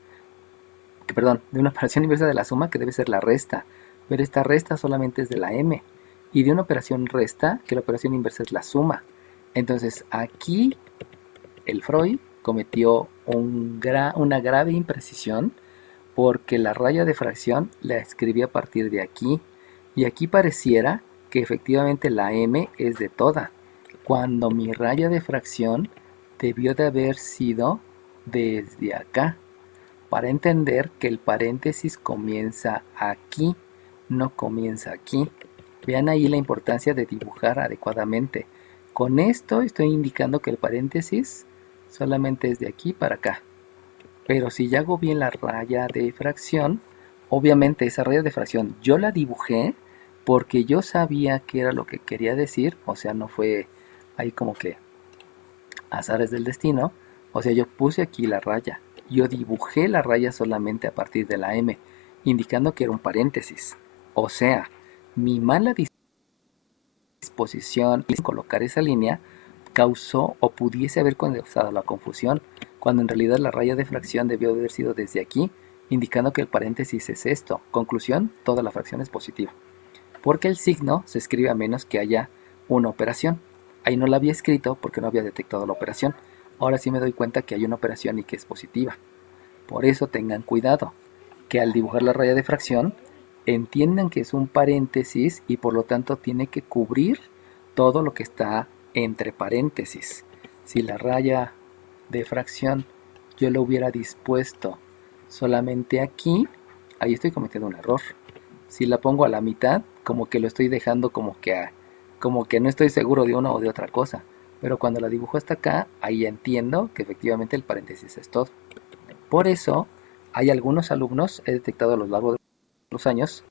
De una operación inversa de la suma que debe ser la resta. Pero esta resta solamente es de la m. Y de una operación resta, que la operación inversa es la suma. Entonces aquí el Freud cometió una grave imprecisión, porque la raya de fracción la escribí a partir de aquí, y aquí pareciera que efectivamente la m es de toda, cuando mi raya de fracción debió de haber sido desde acá, para entender que el paréntesis comienza aquí, no comienza aquí. Vean ahí la importancia de dibujar adecuadamente. Con esto estoy indicando que el paréntesis solamente es de aquí para acá. Pero si ya hago bien la raya de fracción, obviamente esa raya de fracción yo la dibujé porque yo sabía qué era lo que quería decir. O sea, no fue ahí como que azares del destino. O sea, yo puse aquí la raya. Yo dibujé la raya solamente a partir de la M, indicando que era un paréntesis. O sea, mi mala disposición y colocar esa línea causó o pudiese haber causado la confusión, cuando en realidad la raya de fracción debió haber sido desde aquí, indicando que el paréntesis es esto. Conclusión, toda la fracción es positiva, porque el signo se escribe a menos que haya una operación. Ahí no la había escrito porque no había detectado la operación. Ahora sí me doy cuenta que hay una operación y que es positiva. Por eso tengan cuidado, que al dibujar la raya de fracción entiendan que es un paréntesis y por lo tanto tiene que cubrir todo lo que está entre paréntesis. Si la raya de fracción yo lo hubiera dispuesto solamente aquí, ahí estoy cometiendo un error. Si la pongo a la mitad, como que lo estoy dejando como que no estoy seguro de una o de otra cosa. Pero cuando la dibujo hasta acá, ahí entiendo que efectivamente el paréntesis es todo. Por eso hay algunos alumnos, he detectado a lo largo de los años,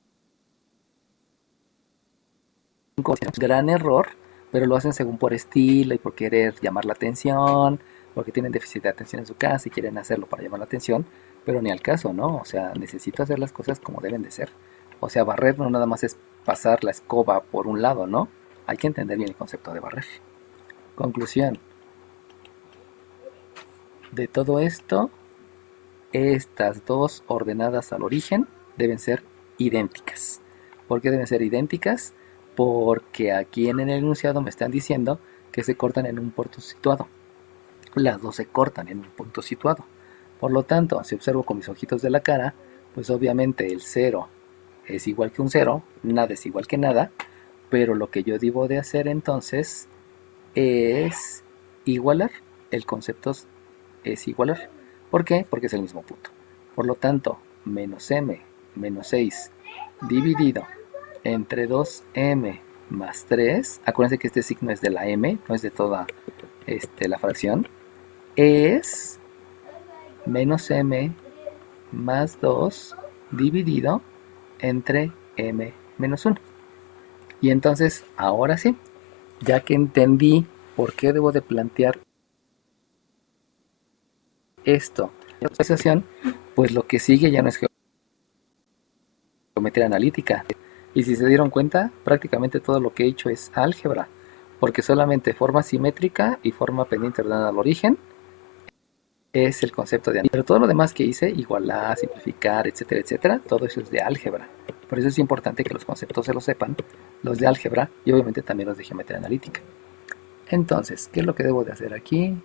un gran error, pero lo hacen según por estilo y por querer llamar la atención, porque tienen déficit de atención en su casa y quieren hacerlo para llamar la atención, pero ni al caso, ¿no? O sea, necesito hacer las cosas como deben de ser. O sea, barrer no nada más es pasar la escoba por un lado, ¿no? Hay que entender bien el concepto de barrer. Conclusión. De todo esto, estas dos ordenadas al origen deben ser idénticas. ¿Por qué deben ser idénticas? Porque aquí en el enunciado me están diciendo que se cortan en un punto situado. Las dos se cortan en un punto situado. Por lo tanto, si observo con mis ojitos de la cara, pues obviamente el 0 es igual que un 0, nada es igual que nada, pero lo que yo debo de hacer entonces es igualar. El concepto es igualar. ¿Por qué? Porque es el mismo punto. Por lo tanto, menos m menos 6 dividido entre 2m más 3, acuérdense que este signo es de la m, no es de toda la fracción, es menos m más 2 dividido entre m menos 1. Y entonces, ahora sí, ya que entendí por qué debo de plantear esto en la asociación, pues lo que sigue ya no es geometría analítica. Y si se dieron cuenta, prácticamente todo lo que he hecho es álgebra, porque solamente forma simétrica y forma pendiente ordenada al origen es el concepto de analítica. Pero todo lo demás que hice, igualar, simplificar, etcétera, etcétera, todo eso es de álgebra. Por eso es importante que los conceptos se los sepan, los de álgebra y obviamente también los de geometría analítica. Entonces, ¿qué es lo que debo de hacer aquí?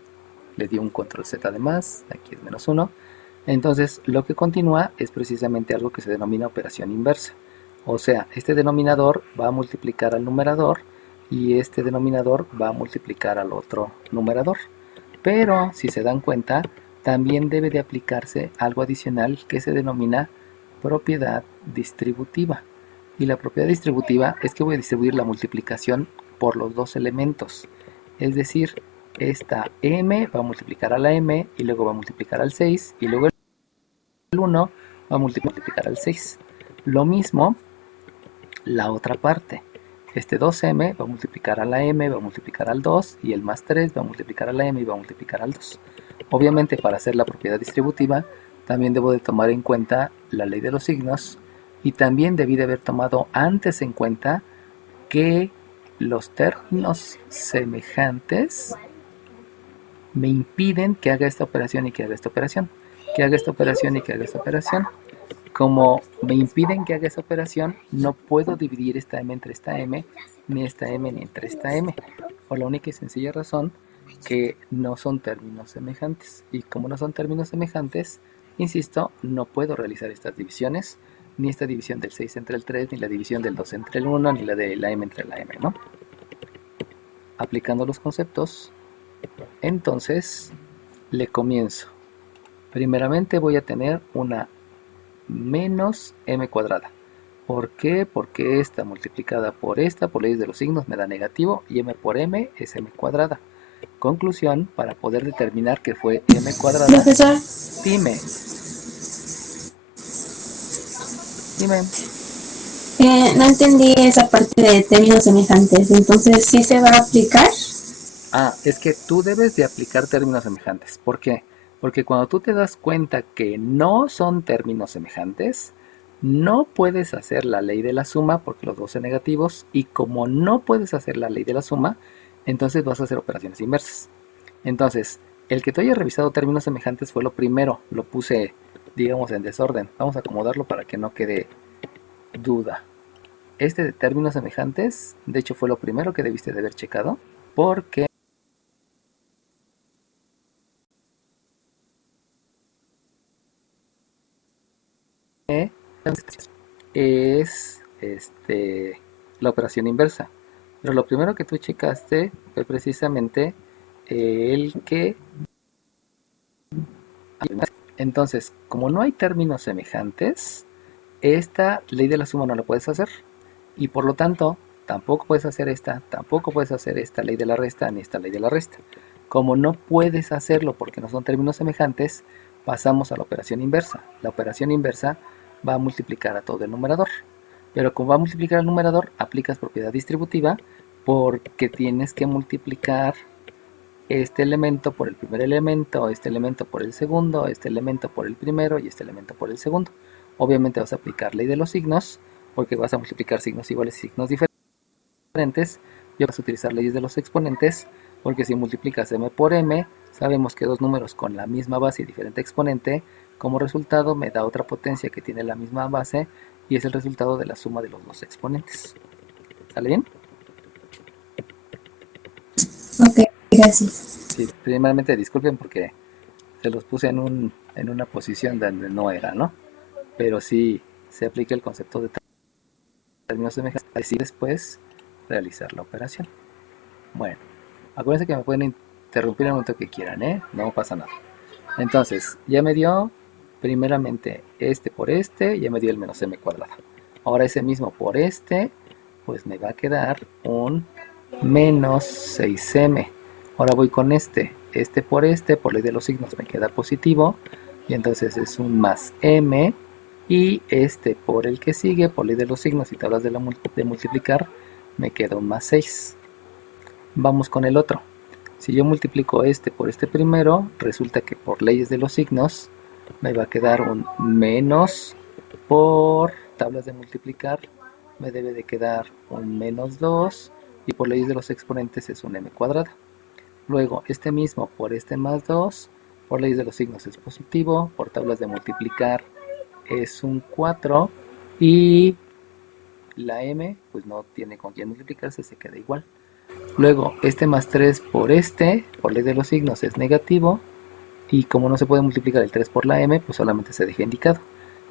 Le di un control Z de más, aquí es menos 1. Entonces, lo que continúa es precisamente algo que se denomina operación inversa. O sea, este denominador va a multiplicar al numerador y este denominador va a multiplicar al otro numerador. Pero, si se dan cuenta, también debe de aplicarse algo adicional que se denomina propiedad distributiva. Y la propiedad distributiva es que voy a distribuir la multiplicación por los dos elementos. Es decir, esta m va a multiplicar a la m y luego va a multiplicar al 6 y luego el 1 va a multiplicar al 6. Lo mismo la otra parte. Este 2m va a multiplicar a la m, va a multiplicar al 2 y el más 3 va a multiplicar a la m y va a multiplicar al 2. Obviamente para hacer la propiedad distributiva también debo de tomar en cuenta la ley de los signos y también debí de haber tomado antes en cuenta que los términos semejantes me impiden que haga esta operación y que haga esta operación, que haga esta operación y que haga esta operación. Como me impiden que haga esa operación, no puedo dividir esta m entre esta m, ni esta m ni entre esta m, por la única y sencilla razón que no son términos semejantes. Y como no son términos semejantes, insisto, no puedo realizar estas divisiones, ni esta división del 6 entre el 3, ni la división del 2 entre el 1, ni la de la m entre la m, ¿no? Aplicando los conceptos, entonces le comienzo. Primeramente voy a tener una menos m cuadrada. ¿Por qué? Porque esta multiplicada por esta, por leyes de los signos, me da negativo y m por m es m cuadrada. Conclusión, para poder determinar que fue m cuadrada. Profesor. Dime. No entendí esa parte de términos semejantes. Entonces, ¿sí se va a aplicar? Es que tú debes de aplicar términos semejantes. ¿Por qué? Porque cuando tú te das cuenta que no son términos semejantes, no puedes hacer la ley de la suma porque los dos son negativos y como no puedes hacer la ley de la suma, entonces vas a hacer operaciones inversas. Entonces, el que tú hayas revisado términos semejantes fue lo primero, lo puse, digamos, en desorden. Vamos a acomodarlo para que no quede duda. Este de términos semejantes, de hecho, fue lo primero que debiste de haber checado porque es la operación inversa. Pero lo primero que tú checaste fue precisamente el que... Entonces, como no hay términos semejantes, esta ley de la suma no la puedes hacer. Y por lo tanto, tampoco puedes hacer esta, tampoco puedes hacer esta ley de la resta, ni esta ley de la resta. Como no puedes hacerlo porque no son términos semejantes, pasamos a la operación inversa. La operación inversa va a multiplicar a todo el numerador. Pero como va a multiplicar al numerador, aplicas propiedad distributiva porque tienes que multiplicar este elemento por el primer elemento, este elemento por el segundo, este elemento por el primero y este elemento por el segundo. Obviamente vas a aplicar ley de los signos porque vas a multiplicar signos iguales y signos diferentes. Y vas a utilizar leyes de los exponentes porque si multiplicas m por m, sabemos que dos números con la misma base y diferente exponente, como resultado me da otra potencia que tiene la misma base y es el resultado de la suma de los dos exponentes. ¿Sale bien? Ok, gracias. Sí, primeramente disculpen porque se los puse en una posición donde no era, ¿no? Pero sí se aplica el concepto de términos semejantes y después realizar la operación. Bueno, acuérdense que me pueden interrumpir en el momento que quieran, ¿eh? No pasa nada. Entonces, ya me dio primeramente este por este, ya me dio el menos m cuadrado. Ahora ese mismo por este, pues me va a quedar un menos 6m. Ahora voy con este por este, por ley de los signos me queda positivo, y entonces es un más m, y este por el que sigue, por ley de los signos y tablas de multiplicar, me queda un más 6. Vamos con el otro. Si yo multiplico este por este primero, resulta que por leyes de los signos me va a quedar un menos, por tablas de multiplicar me debe de quedar un menos 2, y por leyes de los exponentes es un m cuadrada. Luego este mismo por este más 2, por leyes de los signos es positivo, por tablas de multiplicar es un 4, y la m pues no tiene con quién multiplicarse, se queda igual. Luego este más 3 por este, por ley de los signos es negativo, y como no se puede multiplicar el 3 por la m, pues solamente se deja indicado.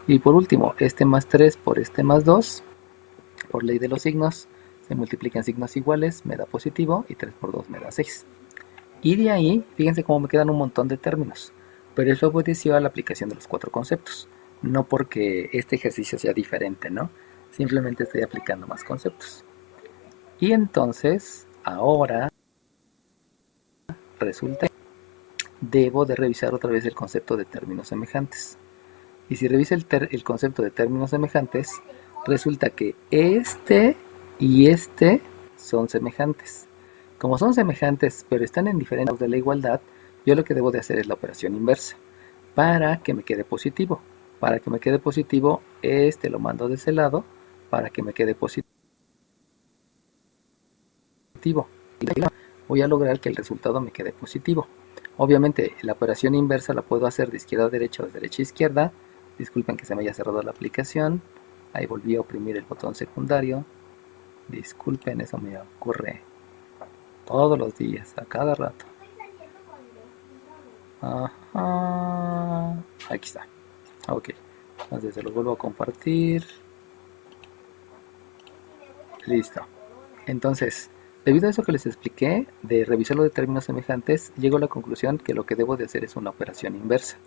Y por último, este más 3 por este más 2, por ley de los signos, se multiplican signos iguales, me da positivo, y 3 por 2 me da 6. Y de ahí, fíjense cómo me quedan un montón de términos, pero eso obedeció a la aplicación de los 4 conceptos, no porque este ejercicio sea diferente, ¿no? Simplemente estoy aplicando más conceptos. Y entonces, ahora resulta que debo de revisar otra vez el concepto de términos semejantes. Y si reviso el concepto de términos semejantes, resulta que este y este son semejantes. Como son semejantes, pero están en diferentes grados de la igualdad, yo lo que debo de hacer es la operación inversa, para que me quede positivo. Para que me quede positivo, este lo mando de ese lado, para que me quede positivo. Voy a lograr que el resultado me quede positivo. Obviamente, la operación inversa la puedo hacer de izquierda a derecha o de derecha a izquierda. Disculpen que se me haya cerrado la aplicación. Ahí volví a oprimir el botón secundario. Disculpen, eso me ocurre todos los días, a cada rato. Ajá. Aquí está. Ok. Entonces se los vuelvo a compartir. Listo. Entonces, debido a eso que les expliqué, de revisar los términos semejantes, llego a la conclusión que lo que debo de hacer es una operación inversa.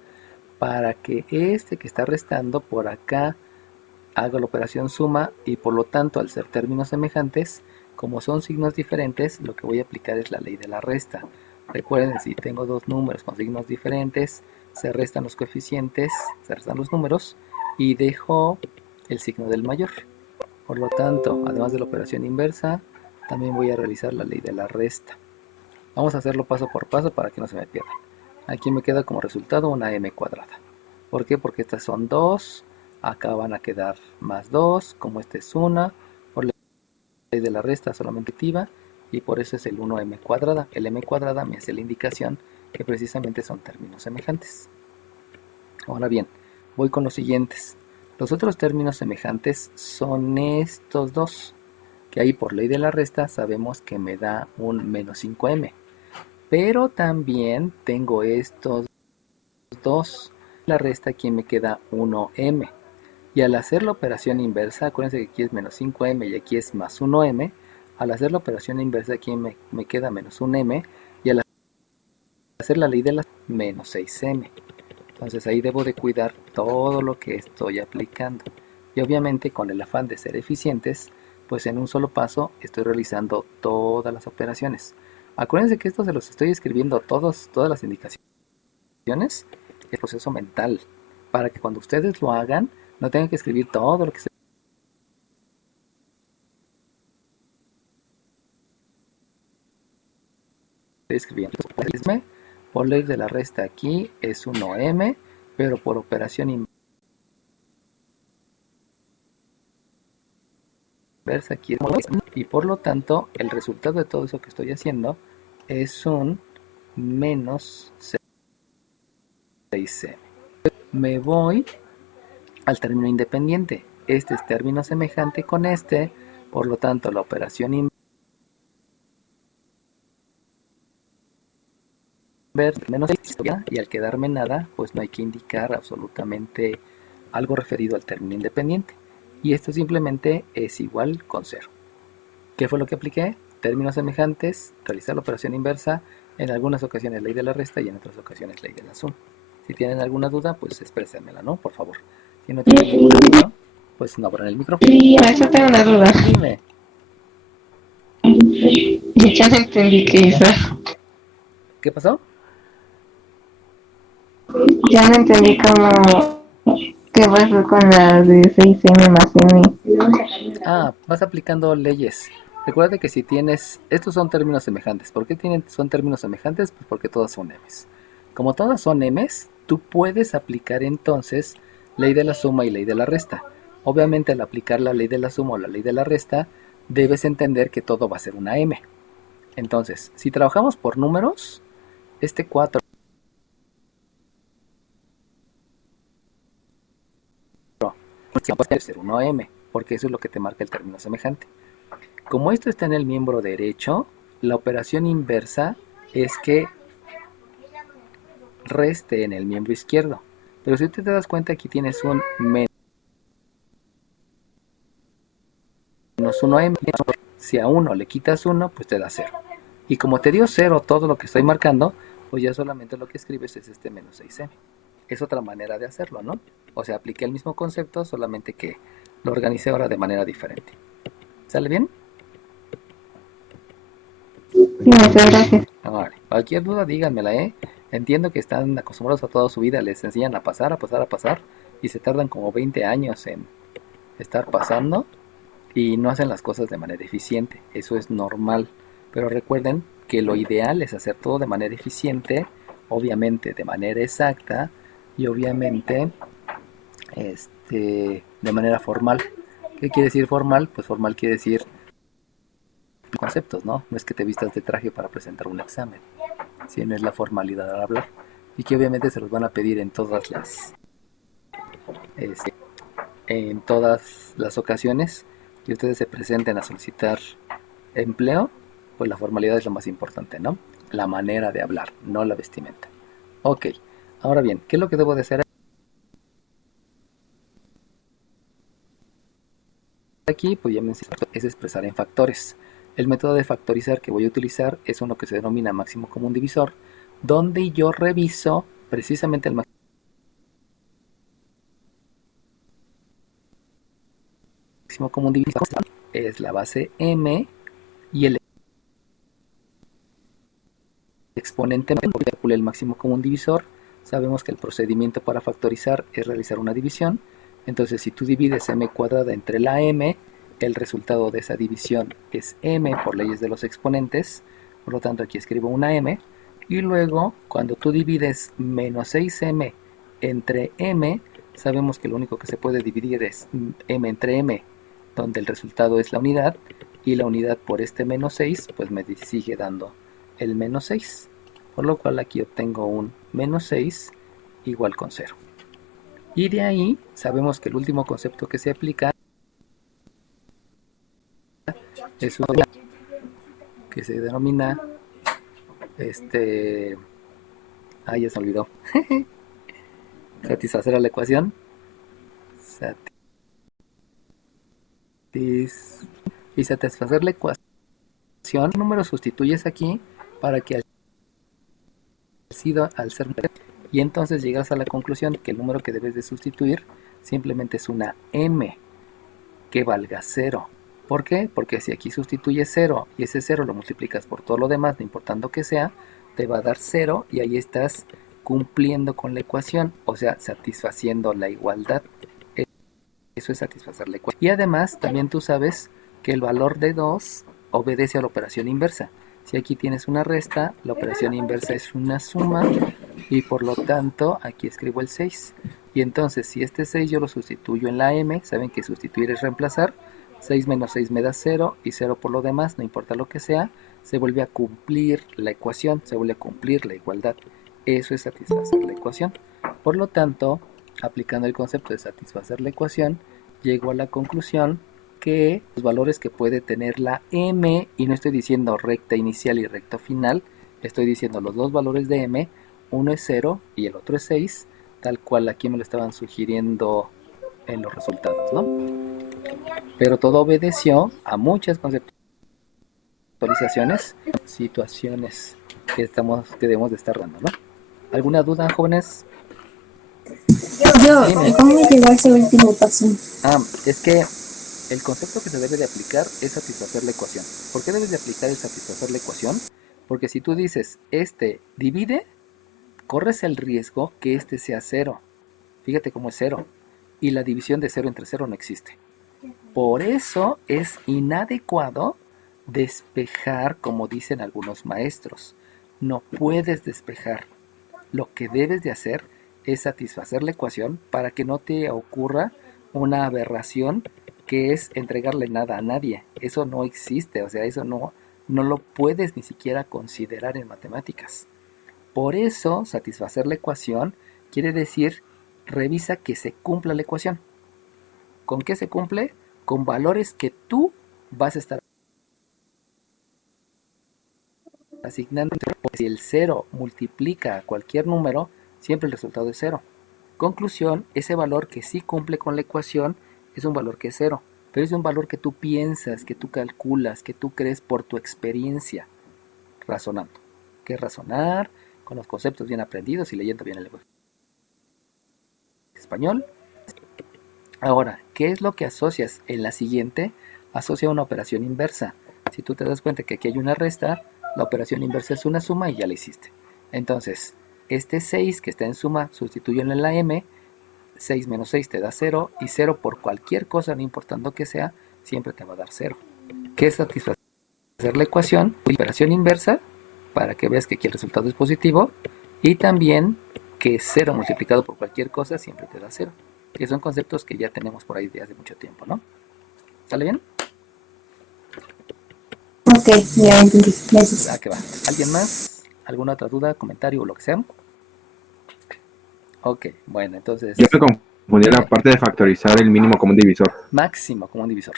Para que este que está restando por acá haga la operación suma, y por lo tanto, al ser términos semejantes, como son signos diferentes, lo que voy a aplicar es la ley de la resta. Recuerden, si tengo dos números con signos diferentes, se restan los coeficientes, se restan los números, y dejo el signo del mayor. Por lo tanto, además de la operación inversa, también voy a realizar la ley de la resta. Vamos a hacerlo paso por paso para que no se me pierda. Aquí me queda como resultado una m cuadrada. ¿Por qué? Porque estas son 2, acá van a quedar más 2, como esta es 1, por la ley de la resta solamente activa, y por eso es el 1m cuadrada. El m cuadrada me hace la indicación que precisamente son términos semejantes. Ahora bien, voy con los siguientes. Los otros términos semejantes son estos dos, que ahí por ley de la resta sabemos que me da un menos 5m. Pero también tengo estos dos. La resta aquí me queda 1m. Y al hacer la operación inversa, acuérdense que aquí es menos 5m y aquí es más 1m. Al hacer la operación inversa aquí me queda menos 1m. Y al hacer la ley de la menos 6m. Entonces ahí debo de cuidar todo lo que estoy aplicando. Y obviamente con el afán de ser eficientes, pues en un solo paso estoy realizando todas las operaciones. Acuérdense que esto se los estoy escribiendo todas las indicaciones, el proceso mental, para que cuando ustedes lo hagan, no tengan que escribir todo lo que estoy escribiendo. Por ley de la resta aquí es 1m, pero por operación inversa aquí es 1m, y por lo tanto el resultado de todo eso que estoy haciendo es un menos 6m. Me voy al término independiente. Este es término semejante con este, por lo tanto la operación inversa menos 6, y al quedarme nada, pues no hay que indicar absolutamente algo referido al término independiente. Y esto simplemente es igual con 0. ¿Qué fue lo que apliqué? Términos semejantes, realizar la operación inversa, en algunas ocasiones ley de la resta y en otras ocasiones ley de la suma. Si tienen alguna duda, pues exprésenmela, ¿no? Por favor. Si no tienen ninguna duda, pues no abran el micrófono. Sí, eso tengo una duda. Dime. Ya no entendí qué hizo. ¿Qué pasó? Ya no entendí cómo... ¿Qué pasó con la de 6M más M? Ah, vas aplicando leyes. Recuerda que si tienes... Estos son términos semejantes. ¿Por qué son términos semejantes? Pues porque todas son M's. Como todas son M's, tú puedes aplicar entonces ley de la suma y ley de la resta. Obviamente al aplicar la ley de la suma o la ley de la resta, debes entender que todo va a ser una M. Entonces, si trabajamos por números, este 4 puede ser 1M, porque eso es lo que te marca el término semejante. Como esto está en el miembro derecho, la operación inversa es que reste en el miembro izquierdo. Pero si te das cuenta, aquí tienes un menos 1M. Si a 1 le quitas 1, pues te da 0. Y como te dio 0 todo lo que estoy marcando, pues ya solamente lo que escribes es este menos 6M. Es otra manera de hacerlo, ¿no? O sea, apliqué el mismo concepto, solamente que lo organicé ahora de manera diferente. ¿Sale bien? Sí, muchas gracias. Vale. Cualquier duda, díganmela, ¿eh? Entiendo que están acostumbrados a toda su vida, les enseñan a pasar, y se tardan como 20 años en estar pasando y no hacen las cosas de manera eficiente. Eso es normal. Pero recuerden que lo ideal es hacer todo de manera eficiente, obviamente de manera exacta y obviamente de manera formal. ¿Qué quiere decir formal? Pues formal quiere decir conceptos, ¿no? No es que te vistas de traje para presentar un examen, sino es la formalidad al hablar. Y que obviamente se los van a pedir en todas las ocasiones que ustedes se presenten a solicitar empleo, pues la formalidad es lo más importante, ¿no? La manera de hablar, no la vestimenta. Ok, ahora bien, ¿qué es lo que debo de hacer aquí? Pues ya mencioné, es expresar en factores. El método de factorizar que voy a utilizar es uno que se denomina máximo común divisor, donde yo reviso precisamente el máximo común divisor, es la base m y el exponente calcula el máximo común divisor. Sabemos que el procedimiento para factorizar es realizar una división. Entonces, si tú divides m cuadrada entre la m, el resultado de esa división es m por leyes de los exponentes. Por lo tanto, aquí escribo una m. Y luego, cuando tú divides menos 6m entre m, sabemos que lo único que se puede dividir es m entre m, donde el resultado es la unidad. Y la unidad por este menos 6, pues me sigue dando el menos 6. Por lo cual aquí obtengo un menos 6 igual con 0. Y de ahí sabemos que el último concepto que se aplica es una que se denomina ya se olvidó. Satisfacer a la ecuación. Y satisfacer la ecuación, el número sustituyes aquí para que al ser y entonces llegas a la conclusión que el número que debes de sustituir simplemente es una m que valga 0. ¿Por qué? Porque si aquí sustituyes 0 y ese 0 lo multiplicas por todo lo demás, no importando que sea, te va a dar 0 y ahí estás cumpliendo con la ecuación, o sea, satisfaciendo la igualdad. Eso es satisfacer la ecuación. Y además, también tú sabes que el valor de 2 obedece a la operación inversa. Si aquí tienes una resta, la operación inversa es una suma y por lo tanto aquí escribo el 6. Y entonces si este 6 yo lo sustituyo en la m, saben que sustituir es reemplazar. 6 menos 6 me da 0 y 0 por lo demás, no importa lo que sea, se vuelve a cumplir la ecuación, se vuelve a cumplir la igualdad. Eso es satisfacer la ecuación. Por lo tanto, aplicando el concepto de satisfacer la ecuación, llego a la conclusión que los valores que puede tener la m, y no estoy diciendo recta inicial y recta final, estoy diciendo los dos valores de m, uno es 0 y el otro es 6, tal cual aquí me lo estaban sugiriendo en los resultados, ¿no? Pero todo obedeció a muchas conceptualizaciones, situaciones que debemos de estar dando, ¿no? ¿Alguna duda, jóvenes? Yo, ¿cómo llegó a ese último paso? Es que el concepto que se debe de aplicar es satisfacer la ecuación. ¿Por qué debes de aplicar el satisfacer la ecuación? Porque si tú dices, divide, corres el riesgo que sea 0. Fíjate cómo es 0. Y la división de 0 entre 0 no existe. Por eso es inadecuado despejar, como dicen algunos maestros. No puedes despejar. Lo que debes de hacer es satisfacer la ecuación para que no te ocurra una aberración que es entregarle nada a nadie. Eso no existe, o sea, eso no lo puedes ni siquiera considerar en matemáticas. Por eso, satisfacer la ecuación quiere decir, revisa que se cumpla la ecuación. ¿Con qué se cumple? Con valores que tú vas a estar asignando. Si el 0 multiplica a cualquier número, siempre el resultado es 0. Conclusión, ese valor que sí cumple con la ecuación es un valor que es 0, pero es un valor que tú piensas, que tú calculas, que tú crees por tu experiencia, razonando. ¿Qué es razonar? Con los conceptos bien aprendidos y leyendo bien el lenguaje español. Ahora, ¿qué es lo que asocias en la siguiente? Asocia una operación inversa. Si tú te das cuenta que aquí hay una resta, la operación inversa es una suma y ya la hiciste. Entonces, 6 que está en suma, sustitúyelo en la m, 6 menos 6 te da 0, y 0 por cualquier cosa, no importando que sea, siempre te va a dar 0. ¿Qué es satisfacer la ecuación? Operación inversa, para que veas que aquí el resultado es positivo, y también que 0 multiplicado por cualquier cosa siempre te da 0. Que son conceptos que ya tenemos por ahí de hace mucho tiempo, ¿no? ¿Sale bien? Ok, ya entendí. Gracias. Que va. ¿Alguien más? ¿Alguna otra duda, comentario o lo que sea? Ok, bueno, entonces... Yo me confundí en la parte de factorizar el mínimo común divisor. Máximo común divisor.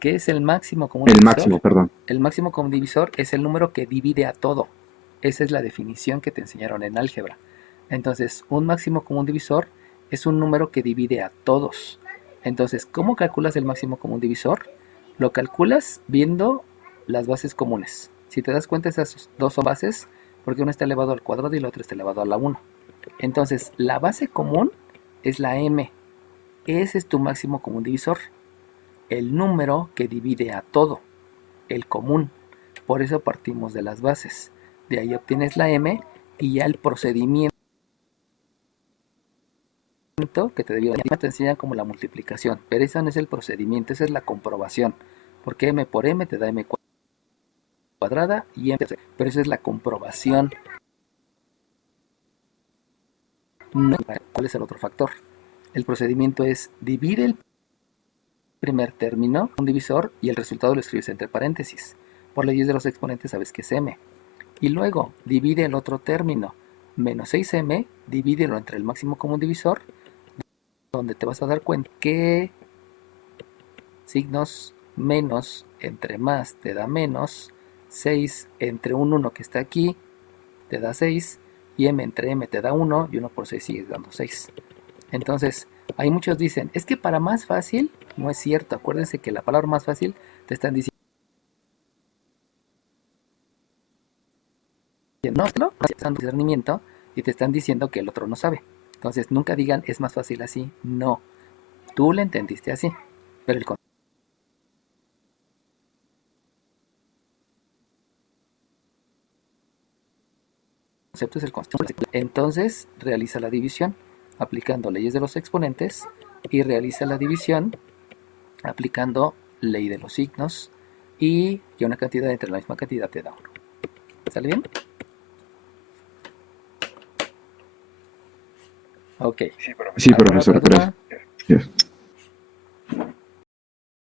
¿Qué es el máximo común divisor? El máximo, perdón. El máximo común divisor es el número que divide a todo. Esa es la definición que te enseñaron en álgebra. Entonces, un máximo común divisor es un número que divide a todos. Entonces, ¿cómo calculas el máximo común divisor? Lo calculas viendo las bases comunes. Si te das cuenta, esas dos son bases, porque una está elevado al cuadrado y la otra está elevado a la 1. Entonces, la base común es la m. Ese es tu máximo común divisor. El número que divide a todo, el común. Por eso partimos de las bases. De ahí obtienes la m y ya el procedimiento que te enseñan como la multiplicación, pero ese no es el procedimiento, esa es la comprobación, porque m por m te da m cuadrada y m, pero esa es la comprobación. ¿Cuál es el otro factor? El procedimiento es divide el primer término, un divisor, y el resultado lo escribes entre paréntesis. Por leyes de los exponentes sabes que es m. Y luego divide el otro término, menos 6m, divídelo entre el máximo común divisor, donde te vas a dar cuenta que signos menos entre más te da menos, 6 entre un 1 que está aquí te da 6, y m entre m te da 1, y 1 por 6 sigue dando 6. Entonces, hay muchos dicen, es que para más fácil, no es cierto. Acuérdense que la palabra más fácil te están diciendo, no, están discernimiento y te están diciendo que el otro no sabe. Entonces, nunca digan, es más fácil así. No, tú le entendiste así, pero el concepto es el concepto. Entonces, realiza la división aplicando leyes de los exponentes y realiza la división aplicando ley de los signos, y que una cantidad entre la misma cantidad te da 1. ¿Sale bien? Ok. Sí, profesor. Gracias.